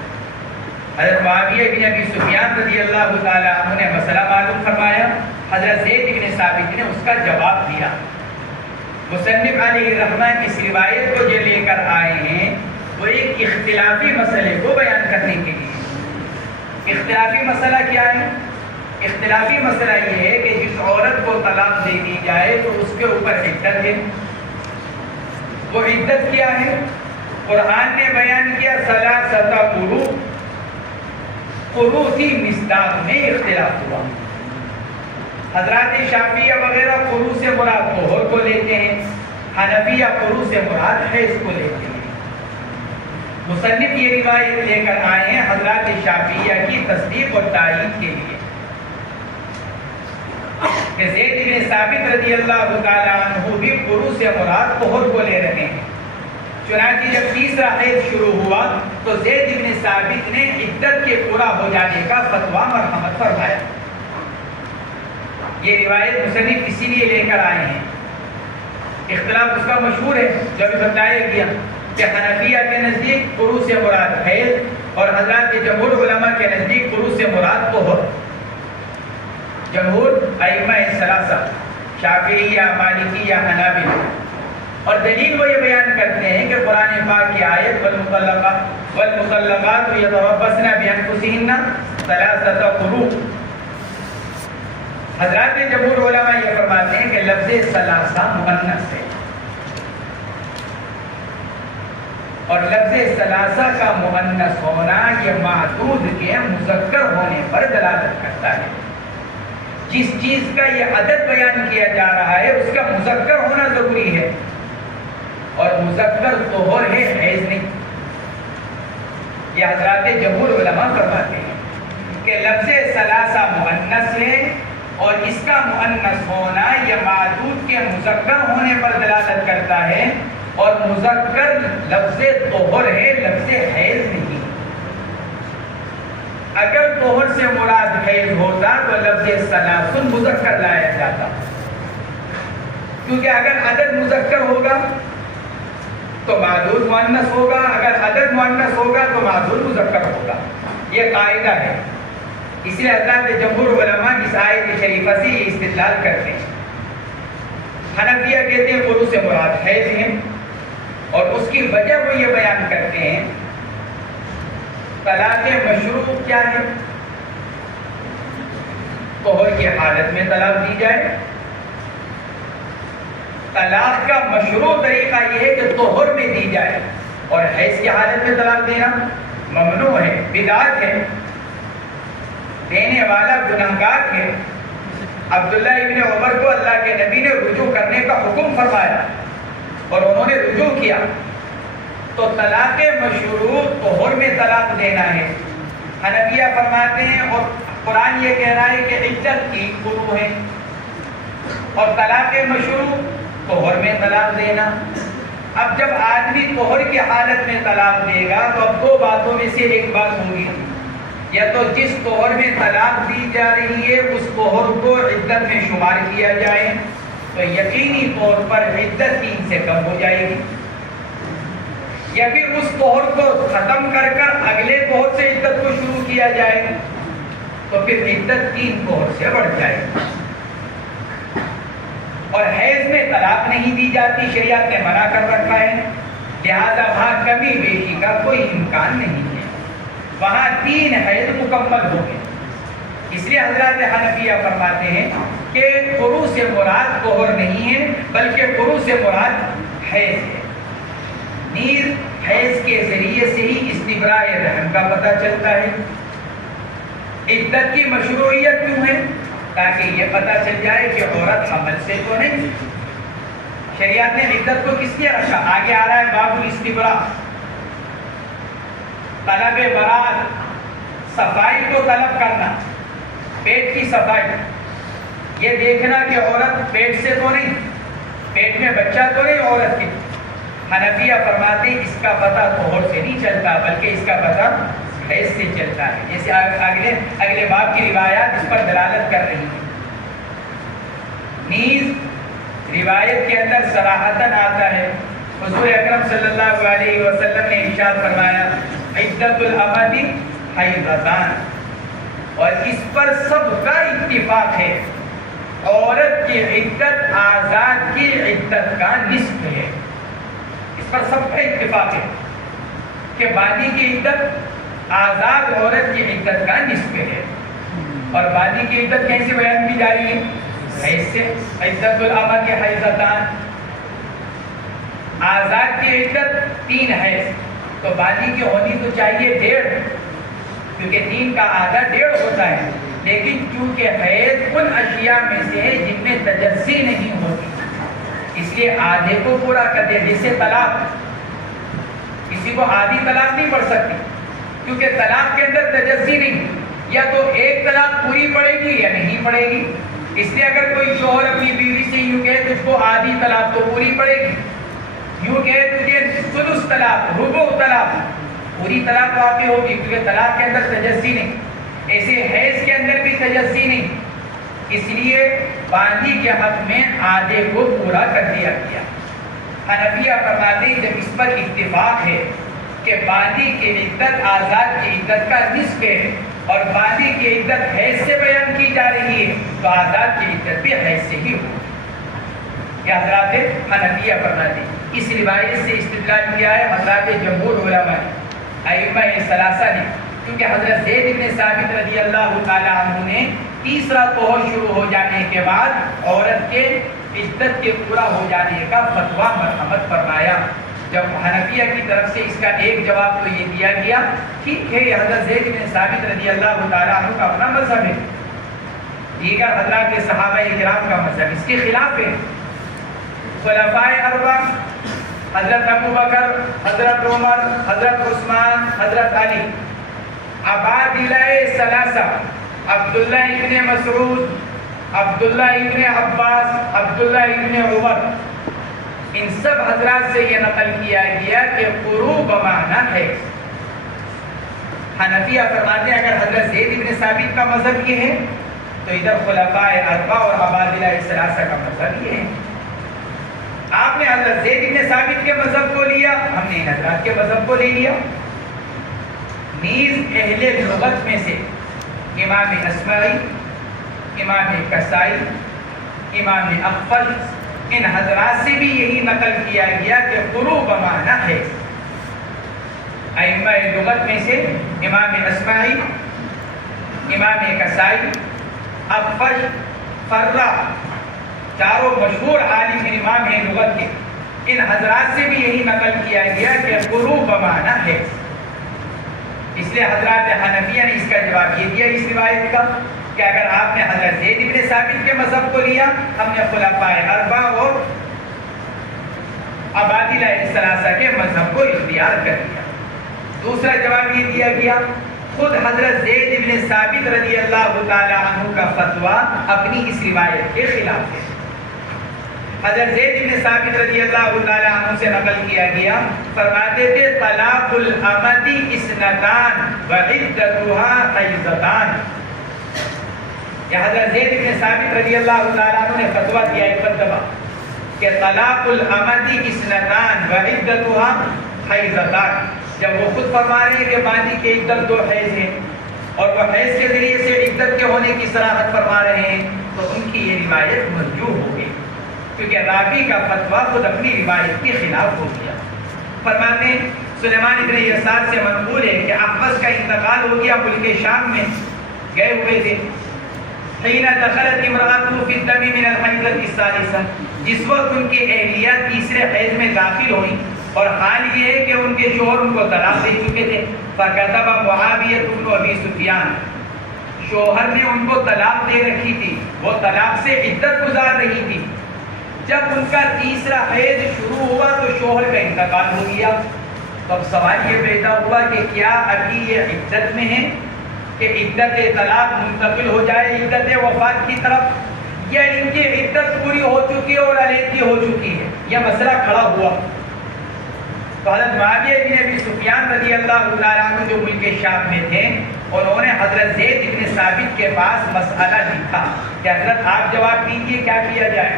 حضرت معاویہ بن ابی سفیان رضی اللہ تعالی عنہ نے مسئلہ معلوم فرمایا، حضرت زید بن ثابت نے اس کا جواب دیا۔ مصنف علیہ الرحمہ اس روایت کو جو لے کر آئے ہیں وہ ایک اختلافی مسئلے کو بیان کرنے کے لیے۔ اختلافی مسئلہ کیا ہے؟ اختلافی مسئلہ یہ ہے کہ جس عورت کو طلاق دے دی جائے تو اس کے اوپر عدت ہے، وہ عدت کیا ہے؟ قرآن نے بیان کیا ثلاثۃ قروء، قروء کی مصداق میں اختلاف ہوا۔ حضرات شافعیہ وغیرہ قروء سے مراد طہور کو لیتے ہیں، حنفیہ قروء سے مراد حیض کو لیتے ہیں۔ مصنف یہ روایت لے کر آئے ہیں حضرات شافعیہ کی تصدیق اور تائید کے لیے کہ زید بن ثابت رضی اللہ تعالی عنہ بھی قروء سے مراد طہور کو لے رہے ہیں۔ چنانچہ جب تیسرا حیض شروع ہوا تو زید بن ثابت نے عدت کے پورا ہو جانے کا فتویٰ مرحمت فرمایا۔ یہ روایت مصنف اسی لیے لے کر آئے ہیں۔ اختلاف اس کا مشہور ہے جو ابھی بتایا گیا کہ حنفیہ کے نزدیک قروء سے مراد حیض اور حضرات جمہور علماء کے نزدیک قروء سے مراد طہور۔ جمہور ائمہ ثلاثہ شافعیہ، مالکیہ، حنابلہ، اور دلیل وہ یہ بیان کرتے ہیں کہ قرآن پاک کی آیت والمطلقات یتربصن بانفسہن ثلاثۃ قروء، حضرات جمہور علماء یہ فرماتے ہیں کہ لفظ ثلاثہ مؤنث ہے، اور لفظ ثلاثہ کا مؤنث ہونا یہ معدود کے مذکر ہونے پر دلالت کرتا ہے۔ جس چیز کا یہ عدد بیان کیا جا رہا ہے اس کا مذکر ہونا ضروری ہے، اور مذکر طہر ہے، حیض نہیں۔ یہ حضرات جمہور علماء فرماتے ہیں کہ لفظ ثلاثہ مؤنث ہے اور اس کا مؤنث ہونا یہ معدود کے مذکر ہونے پر دلالت کرتا ہے، اور مذکر لفظ طہر ہے، لفظ حیض نہیں۔ اگر طہر سے مراد حیض ہوتا تو لفظ ثلاثن مذکر لایا جاتا، کیونکہ اگر عدد مذکر ہوگا تو معدود مؤنث ہوگا، اگر عدد مؤنث ہوگا تو معدود مذکر ہوگا، یہ قاعدہ ہے۔ اس لیے حضرات جمہور علماء اس آیت شریفہ سے یہ استدلال کرتے ہیں۔ حنفیہ کہتے ہیں وضو سے مراد حیض ہے، اور اس کی وجہ وہ یہ بیان کرتے ہیں طلاق مشروع کیا ہے؟ طہر کی حالت میں طلاق دی جائے۔ طلاق کا مشروع طریقہ یہ ہے کہ طہر میں دی جائے، اور حیض کی حالت میں طلاق دینا ممنوع ہے، بدعت ہے، دینے والا گناہگار ہے۔ عبداللہ ابن عمر کو اللہ کے نبی نے رجوع کرنے کا حکم فرمایا اور انہوں نے رجوع کیا، تو طلاق مشروع طہر میں طلاق دینا ہے۔ حنفیہ فرماتے ہیں اور قرآن یہ کہہ رہا ہے کہ عدت کی قروء ہے، اور طلاق مشروع طہر میں طلاق دینا۔ اب جب آدمی طہر کی حالت میں طلاق دے گا تو اب دو باتوں میں سے ایک بات ہوگی، یا تو جس طہر میں طلاق دی جا رہی ہے اس طہر کو عدت میں شمار کیا جائے تو یقینی طور پر عدت 3 سے کم ہو جائے گی، یا پھر اس طہر کو ختم کر کر اگلے طہر سے عدت کو شروع کیا جائے تو پھر عدت 3 طہر سے بڑھ جائے گی۔ اور حیض میں طلاق نہیں دی جاتی، شریعت نے منع کر رکھا ہے، لہذا وہاں کمی بیشی کا کوئی امکان نہیں ہے، وہاں 3 حیض مکمل ہو گئے۔ اس لیے حضرات حنفیہ فرماتے ہیں کہ فروع سے مراد طہر نہیں ہے بلکہ فروع سے مراد حیض ہے۔ نیز حیض کے ذریعے سے ہی استبراء رحم کا پتہ چلتا ہے۔ عدت کی مشروعیت کیوں ہے؟ تاکہ یہ پتہ چل جائے کہ عورت حمل سے تو نہیں۔ شریعت نے عدت کو کس لیے رکھا؟ آگے آ رہا ہے باب الاستبراء، طلب برات، صفائی کو طلب کرنا، پیٹ کی صفائی، یہ دیکھنا کہ عورت پیٹ سے تو نہیں، پیٹ میں بچہ تو نہیں عورت کے۔ حنفیہ فرماتے ہیں اس کا پتہ طہر سے نہیں چلتا بلکہ اس کا پتہ حیض سے چلتا ہے، جیسے اگلے باب کی روایات اس پر دلالت کر رہی ہیں۔ نیز روایت کے اندر صراحتاً آتا ہے، حضور اکرم صلی اللہ علیہ وسلم نے ارشاد فرمایا عدت الامۃ حیضتان، اور اس پر سب کا اتفاق ہے، عورت کی عدت آزاد کی عدت کا نصف ہے۔ اس پر سب کا اتفاق ہے کہ باندھی کی عدت آزاد عورت کی عدت کا نصف ہے، اور باندھی کی عدت کیسے بیان کی جا رہی ہے؟ حیض سے۔ عدت الامۃ حیضتان، آزاد کی عدت 3 حیض، تو باندھی کی ہونی تو چاہیے 1.5، کیونکہ 3 کا آدھا 1.5 ہوتا ہے، لیکن چونکہ حیض ان اشیاء میں سے ہے جن میں تجزی نہیں ہوتی، اس لیے آدھے کو پورا کر دے۔ جیسے طلاق، کسی کو آدھی طلاق نہیں پڑ سکتی کیونکہ طلاق کے اندر تجزی نہیں، یا تو ایک طلاق پوری پڑے گی یا نہیں پڑے گی۔ اس لیے اگر کوئی شوہر اپنی بیوی سے یوں کہے تجھ کو آدھی طلاق تو پوری پڑے گی، یوں کہے تجھے ثلث طلاق، ربع طلاق، پوری طلاق واقع ہوگی کیونکہ طلاق کے اندر تجزی نہیں۔ ایسے حیض کے اندر بھی تجزی نہیں، اس لیے باندھی کے حق میں آدھے کو پورا کر دیا گیا۔ حنفیہ فرماتے ہیں جب اس پر اتفاق ہے کہ باندھی کی عدت آزاد کی عدت کا نصف ہے اور باندھی کی عدت حیض سے بیان کی جا رہی ہے تو آزاد کی عدت بھی حیض سے ہی ہوگی۔ یہ حضرات حنفیہ فرماتے ہیں۔ اس روایت سے استدلال کیا ہے حضرات جمہور علماء نے، ائمہ ثلاثہ نے، کیونکہ حضرت زید بن ثابت رضی اللہ تعالی عنہ نے تیسرا طہر شروع ہو جانے کے بعد عورت کے عدت کے پورا ہو جانے کا فتویٰ مرحمت فرمایا۔ جب حنفیہ کی طرف سے اس کا ایک جواب تو یہ دیا گیا، ٹھیک ہے یہ حضرت زید بن ثابت رضی اللہ تعالی عنہ کا اپنا مذہب ہے، دیگر حضرات صحابہ کرام کا مذہب اس کے خلاف ہے۔ خلفائے اربعہ حضرت ابو بکر، حضرت عمر، حضرت عثمان، حضرت علی، عبادلہ ثلاثہ، عبداللہ ابن مسعود، عبداللہ ابن عباس، عبداللہ ابن عمر، ان سب حضرات سے یہ نقل کیا گیا کہ قروء بمعنی ہے۔ حنفیہ فرماتے ہیں اگر حضرت زید ابن ثابت کا مذہب یہ ہے تو ادھر خلفاء اربعہ اور عبادلہ ثلاثہ کا مذہب یہ ہے۔ آپ نے حضرت زید ابن ثابت کے مذہب کو لیا، ہم نے ان حضرات کے مذہب کو لے لیا۔ نیز اہل لغت میں سے امام اسمعی، امام کسائی، امام اقفل، ان حضرات سے بھی یہی نقل کیا گیا کہ قروء بمعنی ہے۔ ائمہ لغت میں سے امام اسمعی، امام کسائی، اقفل، فرہ، چاروں مشہور عالم امام ہیں لغت کے، ان حضرات سے بھی یہی نقل کیا گیا کہ قروء بمعنی ہے۔ اس لیے حضرات حنفیہ نے اس کا جواب یہ دیا اس روایت کا کہ اگر آپ نے حضرت زید ابن ثابت کے مذہب کو لیا، ہم نے خلفاء اربعہ اور عبادلہ ثلاثہ کے مذہب کو اختیار کر لیا۔ دوسرا جواب یہ دیا گیا خود حضرت زید ابن ثابت رضی اللہ تعالی عنہ کا فتویٰ اپنی اس روایت کے خلاف ہے۔ حضرت زید ابن ثابت رضی اللہ تعالی عنہ سے نقل کیا گیا، فرماتے تھے طلاق الامۃ اثنتان وعدتها حیضتان۔ یہ حضرت زید ابن ثابت رضی اللہ تعالی عنہ نے فتویٰ دیا ایک مرتبہ کہ طلاق الامۃ اثنتان وعدتها حیضتان، جب وہ خود فرما رہے ہیں کہ باندی کے عدت 2 حیض ہیں اور وہ حیض کے ذریعے سے عدت کے ہونے کی صراحت فرما رہے ہیں، تو ان کی یہ روایت مرجوح ہو گئی کیونکہ راوی کا فتویٰ خود اپنی روایت کے خلاف ہو گیا۔ فرماتے ہیں سلیمان ابن یسار سے منقول ہے کہ احوص کا انتقال ہو گیا، ملک شام میں گئے ہوئے تھے۔ حین دخلت امرأته فی الدم من الحیضۃ الثالثہ، جس وقت ان کی اہلیہ تیسرے حیض میں داخل ہوئی اور حال یہ ہے کہ ان کے شوہر ان کو طلاق دے چکے تھے، فکتب معاویہ بن ابی سفیان، شوہر نے ان کو طلاق دے رکھی تھی، وہ طلاق سے عدت گزار رہی تھی۔ جب ان کا تیسرا حیض شروع ہوا تو شوہر کا انتقال ہو گیا، تو اب سوال یہ پیدا ہوا کہ کیا ابھی یہ عدت میں ہے کہ عدت طلاق منتقل ہو جائے عدت وفات کی طرف، یا ان کی عدت پوری ہو چکی ہے اور علیحدگی ہو چکی ہے؟ یہ مسئلہ کھڑا ہوا۔ تو حضرت معاویہ بن ابی سفیان رضی اللہ تعالیٰ عنہ جو ملک شام میں تھے، انہوں نے حضرت زید بن ثابت کے پاس مسئلہ لکھا کہ حضرت آپ جواب دیجیے کیا کیا جائے۔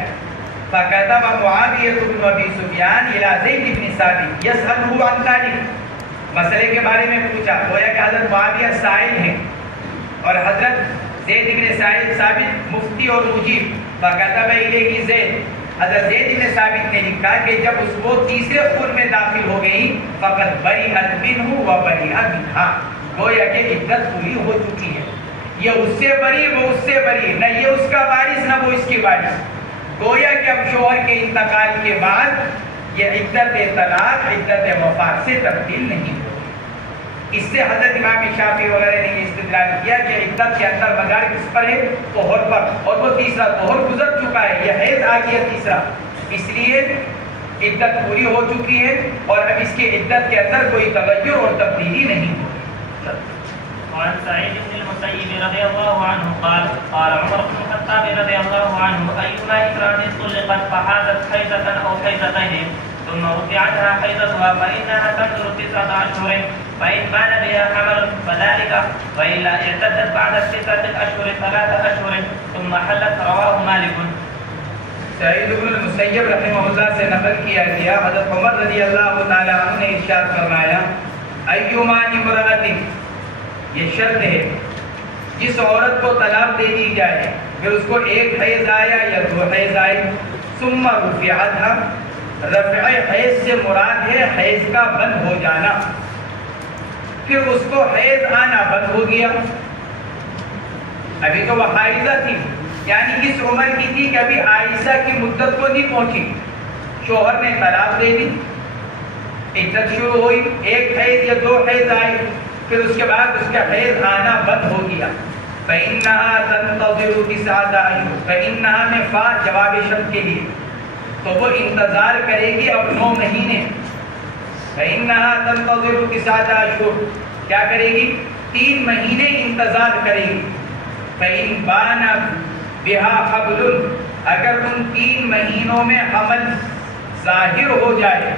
فَكَتَبَ مُعَاوِيَةُ بْنُ أَبِي سُفْيَانَ إِلَى زَيْدِ بْنِ ثَابِتٍ يَسْأَلُهُ عَنْ ذَلِكَ، مسئلے کے بارے میں پوچھا، گویا کہ حضرت معاویہ سائل ہیں اور حضرت زید بن ثابت مفتی اور مجیب۔ فَكَتَبَ إِلَيْهِ زَيْدٌ، حضرت زید بن ثابت نے لکھا کہ جب اس وہ تیسرے خون میں داخل ہو گئی، فَقَدْ بَرِئَتْ مِنْهُ وَبَرِئَ مِنْهَا، گویا کہ عدت پوری ہو چکی ہے، یہ اس سے بری وہ اس سے بری، نہ یہ اس کا وارث نہ وہ اس کی وارث، گویا کہ اب شوہر کے انتقال کے بعد یہ عدت طلاق عدت وفات سے تبدیل نہیں ہوگی۔ اس سے حضرت امام شافعی وغیرہ نے یہ استدلال کیا کہ عدت کے اندر مدار کس پر ہے؟ طہر پر، اور وہ تیسرا طہر گزر چکا ہے، یہ حیض آ گیا تیسرا، اس لیے عدت پوری ہو چکی ہے اور اب اس کی عدت کے اندر کوئی تغیر اور تبدیلی نہیں ہوگی۔ وعن سعيد بن المسيب رضي الله عنه قال قال عمر بن الخطاب رضي الله عنه أيما امرأة طلقت فحاضت حيضة أو حيضتين ثم وضعتها حيضتها فإنها تنظر 9 أشهر، فإن بان بها حمل فذلك، وإلا اعتدت بعد 9 أشهر 3 أشهر ثم حلت۔ رواه مالك۔ سعید بن المسیب رحمہ اللہ سے نقل کیا گیا، حضرت عمر رضی اللہ تعالی عنہ نے ارشاد فرمایا ایما امرأۃ، یہ شرط ہے جس عورت کو طلاق دے دی جائے پھر اس کو 1 حیض آیا یا 2 حیض آئی، ثم رفعتها، رفع حیض سے مراد ہے حیض کا بند ہو جانا، پھر اس کو حیض آنا بند ہو گیا، ابھی تو وہ حائضہ تھی، یعنی اس عمر کی تھی کہ ابھی عائشہ کی مدت کو نہیں پہنچی، شوہر نے طلاق دے دی، عدت شروع ہوئی، 1 حیض یا 2 حیض آئی، پھر اس کے بعد اس کا حیض آنا بند ہو گیا، فَإِنَّهَا تَنْتَظِرُ 9 أشهر، فَإِنَّهَا میں فا جواب شرط کے لیے، تو وہ انتظار کرے گی اب 9 مہینے. فإنها تنتظر 9 أشهر. کیا کرے گی؟ 3 مہینے انتظار کرے گی. فإن بان بها حبل. اگر ان 3 مہینوں میں حمل ظاہر ہو جائے،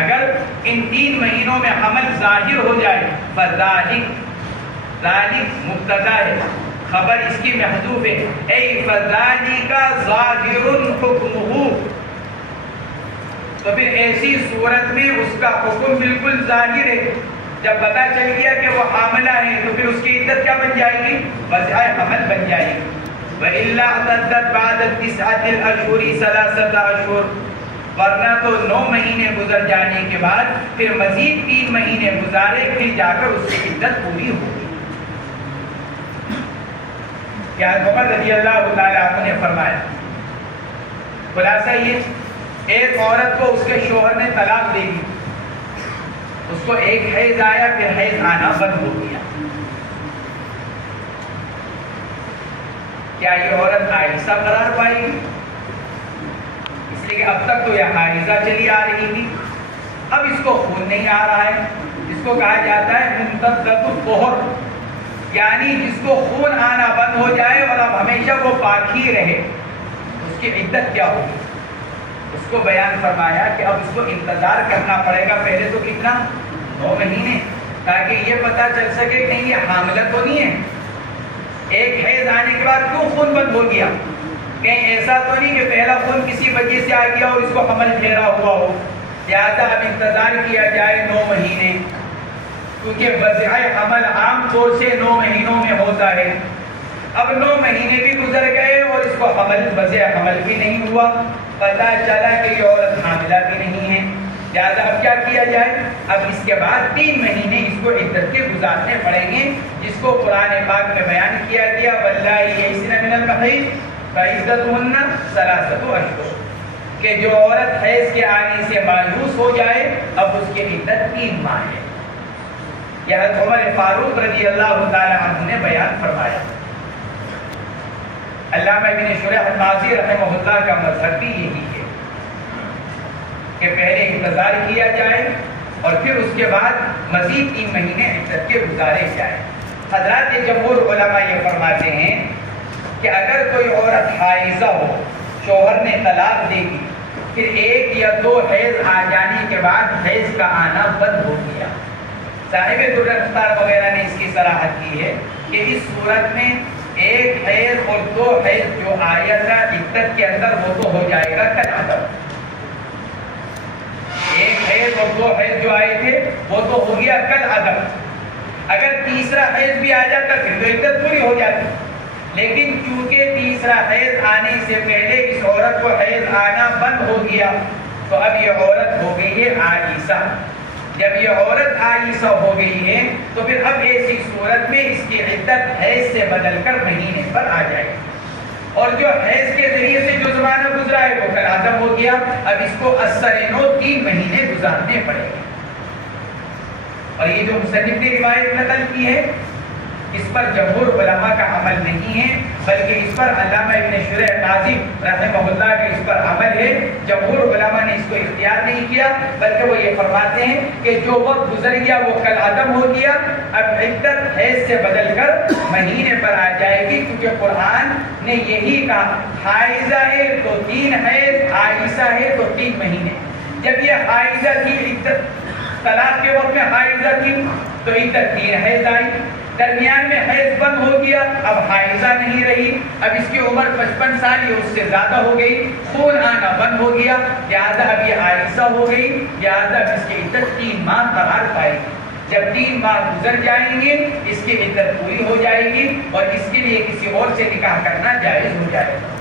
اگر ان 3 مہینوں میں حمل ظاہر ہو جائے، ذالک مبتدا ہے، خبر اس کی محذوف ہے. اے فذالک ظاہر حکمہ. تو پھر ایسی صورت میں اس کا حکم بالکل ظاہر ہے. جب پتہ چل گیا کہ وہ حاملہ ہے تو پھر اس کی عدت کیا بن جائے گی؟ وضع حمل بن جائے گی. وَإِلَّا اعْتَدَّتْ بَعْدَ 9 الْأَشْهُرِ 3 أَشْهُرَ. ورنہ تو 9 مہینے گزر جانے کے بعد پھر مزید 3 مہینے گزارے پھر جا کر اس کی عدت پوری ہوگی. کیا عمر رضی اللہ تعالیٰ عنہ نے فرمایا، خلاصہ یہ، ایک عورت کو اس کے شوہر نے طلاق دے دی، اس کو ایک حیض آیا پھر حیض آنا بند ہو گیا. کیا یہ عورت عائشہ قرار پائے گی؟ اس لیے کہ اب تک تو یہ حائضہ چلی آ رہی تھی، اب اس کو خون نہیں آ رہا ہے. اس کو کہا جاتا ہے ممتدۃ الطہر، یعنی جس کو خون آنا بند ہو جائے اور اب ہمیشہ وہ پاک ہی رہے. اس کی عدت کیا ہوگی؟ اس کو بیان فرمایا کہ اب اس کو انتظار کرنا پڑے گا پہلے تو کتنا؟ 9 مہینے، تاکہ یہ پتہ چل سکے کہ نہیں یہ حاملہ تو نہیں ہے. ایک حیض آنے کے بعد کیوں خون بند ہو گیا؟ کہیں ایسا تو نہیں کہ پہلا خون کسی وجہ سے آ گیا اور اس کو حمل ٹھہرا ہوا ہو. لہٰذا اب انتظار کیا جائے 9 مہینے، کیونکہ وضع حمل عام طور سے 9 مہینوں میں ہوتا ہے. اب 9 مہینے بھی گزر گئے اور اس کو وضع حمل بھی نہیں ہوا. پتہ چلا کہ یہ عورت حاملہ بھی نہیں ہے. لہٰذا اب کیا کیا جائے؟ اب اس کے بعد 3 مہینے اس کو عدت کے گزارنے پڑیں گے، جس کو قرآن پاک میں بیان کیا گیا واللائے یئسن من المحیض فعدتہن 3 أشہر، کہ جو عورت حیض کے آنے سے مایوس ہو جائے اب اس کی عدت 3 ماہ ہے. یہ حضرت عمر فاروق رضی اللہ تعالی عنہ نے بیان فرمایا. علامہ ابن شریح الناظری رحمہ اللہ کا مذہب بھی یہی ہے کہ پہلے انتظار کیا جائے اور پھر اس کے بعد مزید 3 مہینے عدت کے گزارے جائے. حضرات جمہور علماء یہ فرماتے ہیں کہ اگر کوئی عورت حائضہ ہو، شوہر نے طلاق دے دی، پھر 1 یا 2 حیض آ جانے کے بعد حیض کا آنا بند ہو گیا. صاحب درر اختار وغیرہ نے اس کی صراحت کی ہے کہ اس صورت میں 1 حیض اور 2 حیض جو آیا تھا عدت کے اندر وہ تو ہو جائے گا کل عدم. 1 حیض اور 2 حیض جو آئے تھے وہ تو ہو گیا کل عدم. اگر تیسرا حیض بھی آ جاتا پھر تو عدت پوری ہو جاتی. لیکن چونکہ تیسرا حیض آنے سے پہلے اس عورت کو حیض آنا بند ہو گیا تو اب یہ عورت ہو گئی ہے عائشہ. جب یہ عورت عائشہ ہو گئی ہے تو پھر اب ایسی صورت میں اس کی عدت حیض سے بدل کر مہینے پر آ جائے گی. اور جو حیض کے ذریعے سے جو زمانہ گزرا ہے وہ کل عدم ہو گیا. اب اس کو اثر-نو 3 مہینے گزارنے پڑے گے. اور یہ جو مصنف نے روایت نقل کی ہے اس پر جمہور علماء کا عمل نہیں ہے، بلکہ اس پر علامہ ابن شریح الناظری رحمہ اللہ کا اس پر عمل ہے. جمہور علماء نے اس کو اختیار نہیں کیا، بلکہ وہ یہ فرماتے ہیں کہ جو وقت گزر گیا وہ کل عدم ہو گیا. اب عدت حیض سے بدل کر مہینے پر آ جائے گی، کیونکہ قرآن نے یہی کہا حائضہ ہے تو 3 حیض، عائشہ ہے تو 3 مہینے. جب یہ حائضہ تھی، عدت طلاق کے وقت میں حائضہ تھی تو عدت 3 حیض آئی. درمیان میں حیض بند ہو گیا، اب حائضہ نہیں رہی. اب اس کی عمر 55 سال یا اس سے زیادہ ہو گئی، خون آنا بند ہو گیا، لہٰذا اب یہ عائشہ ہو گئی. لہٰذا اب اس کی عدت 3 ماہ قرار پائے گی. جب 3 ماہ گزر جائیں گے اس کی عدت پوری ہو جائے گی اور اس کے لیے کسی اور سے نکاح کرنا جائز ہو جائے گا.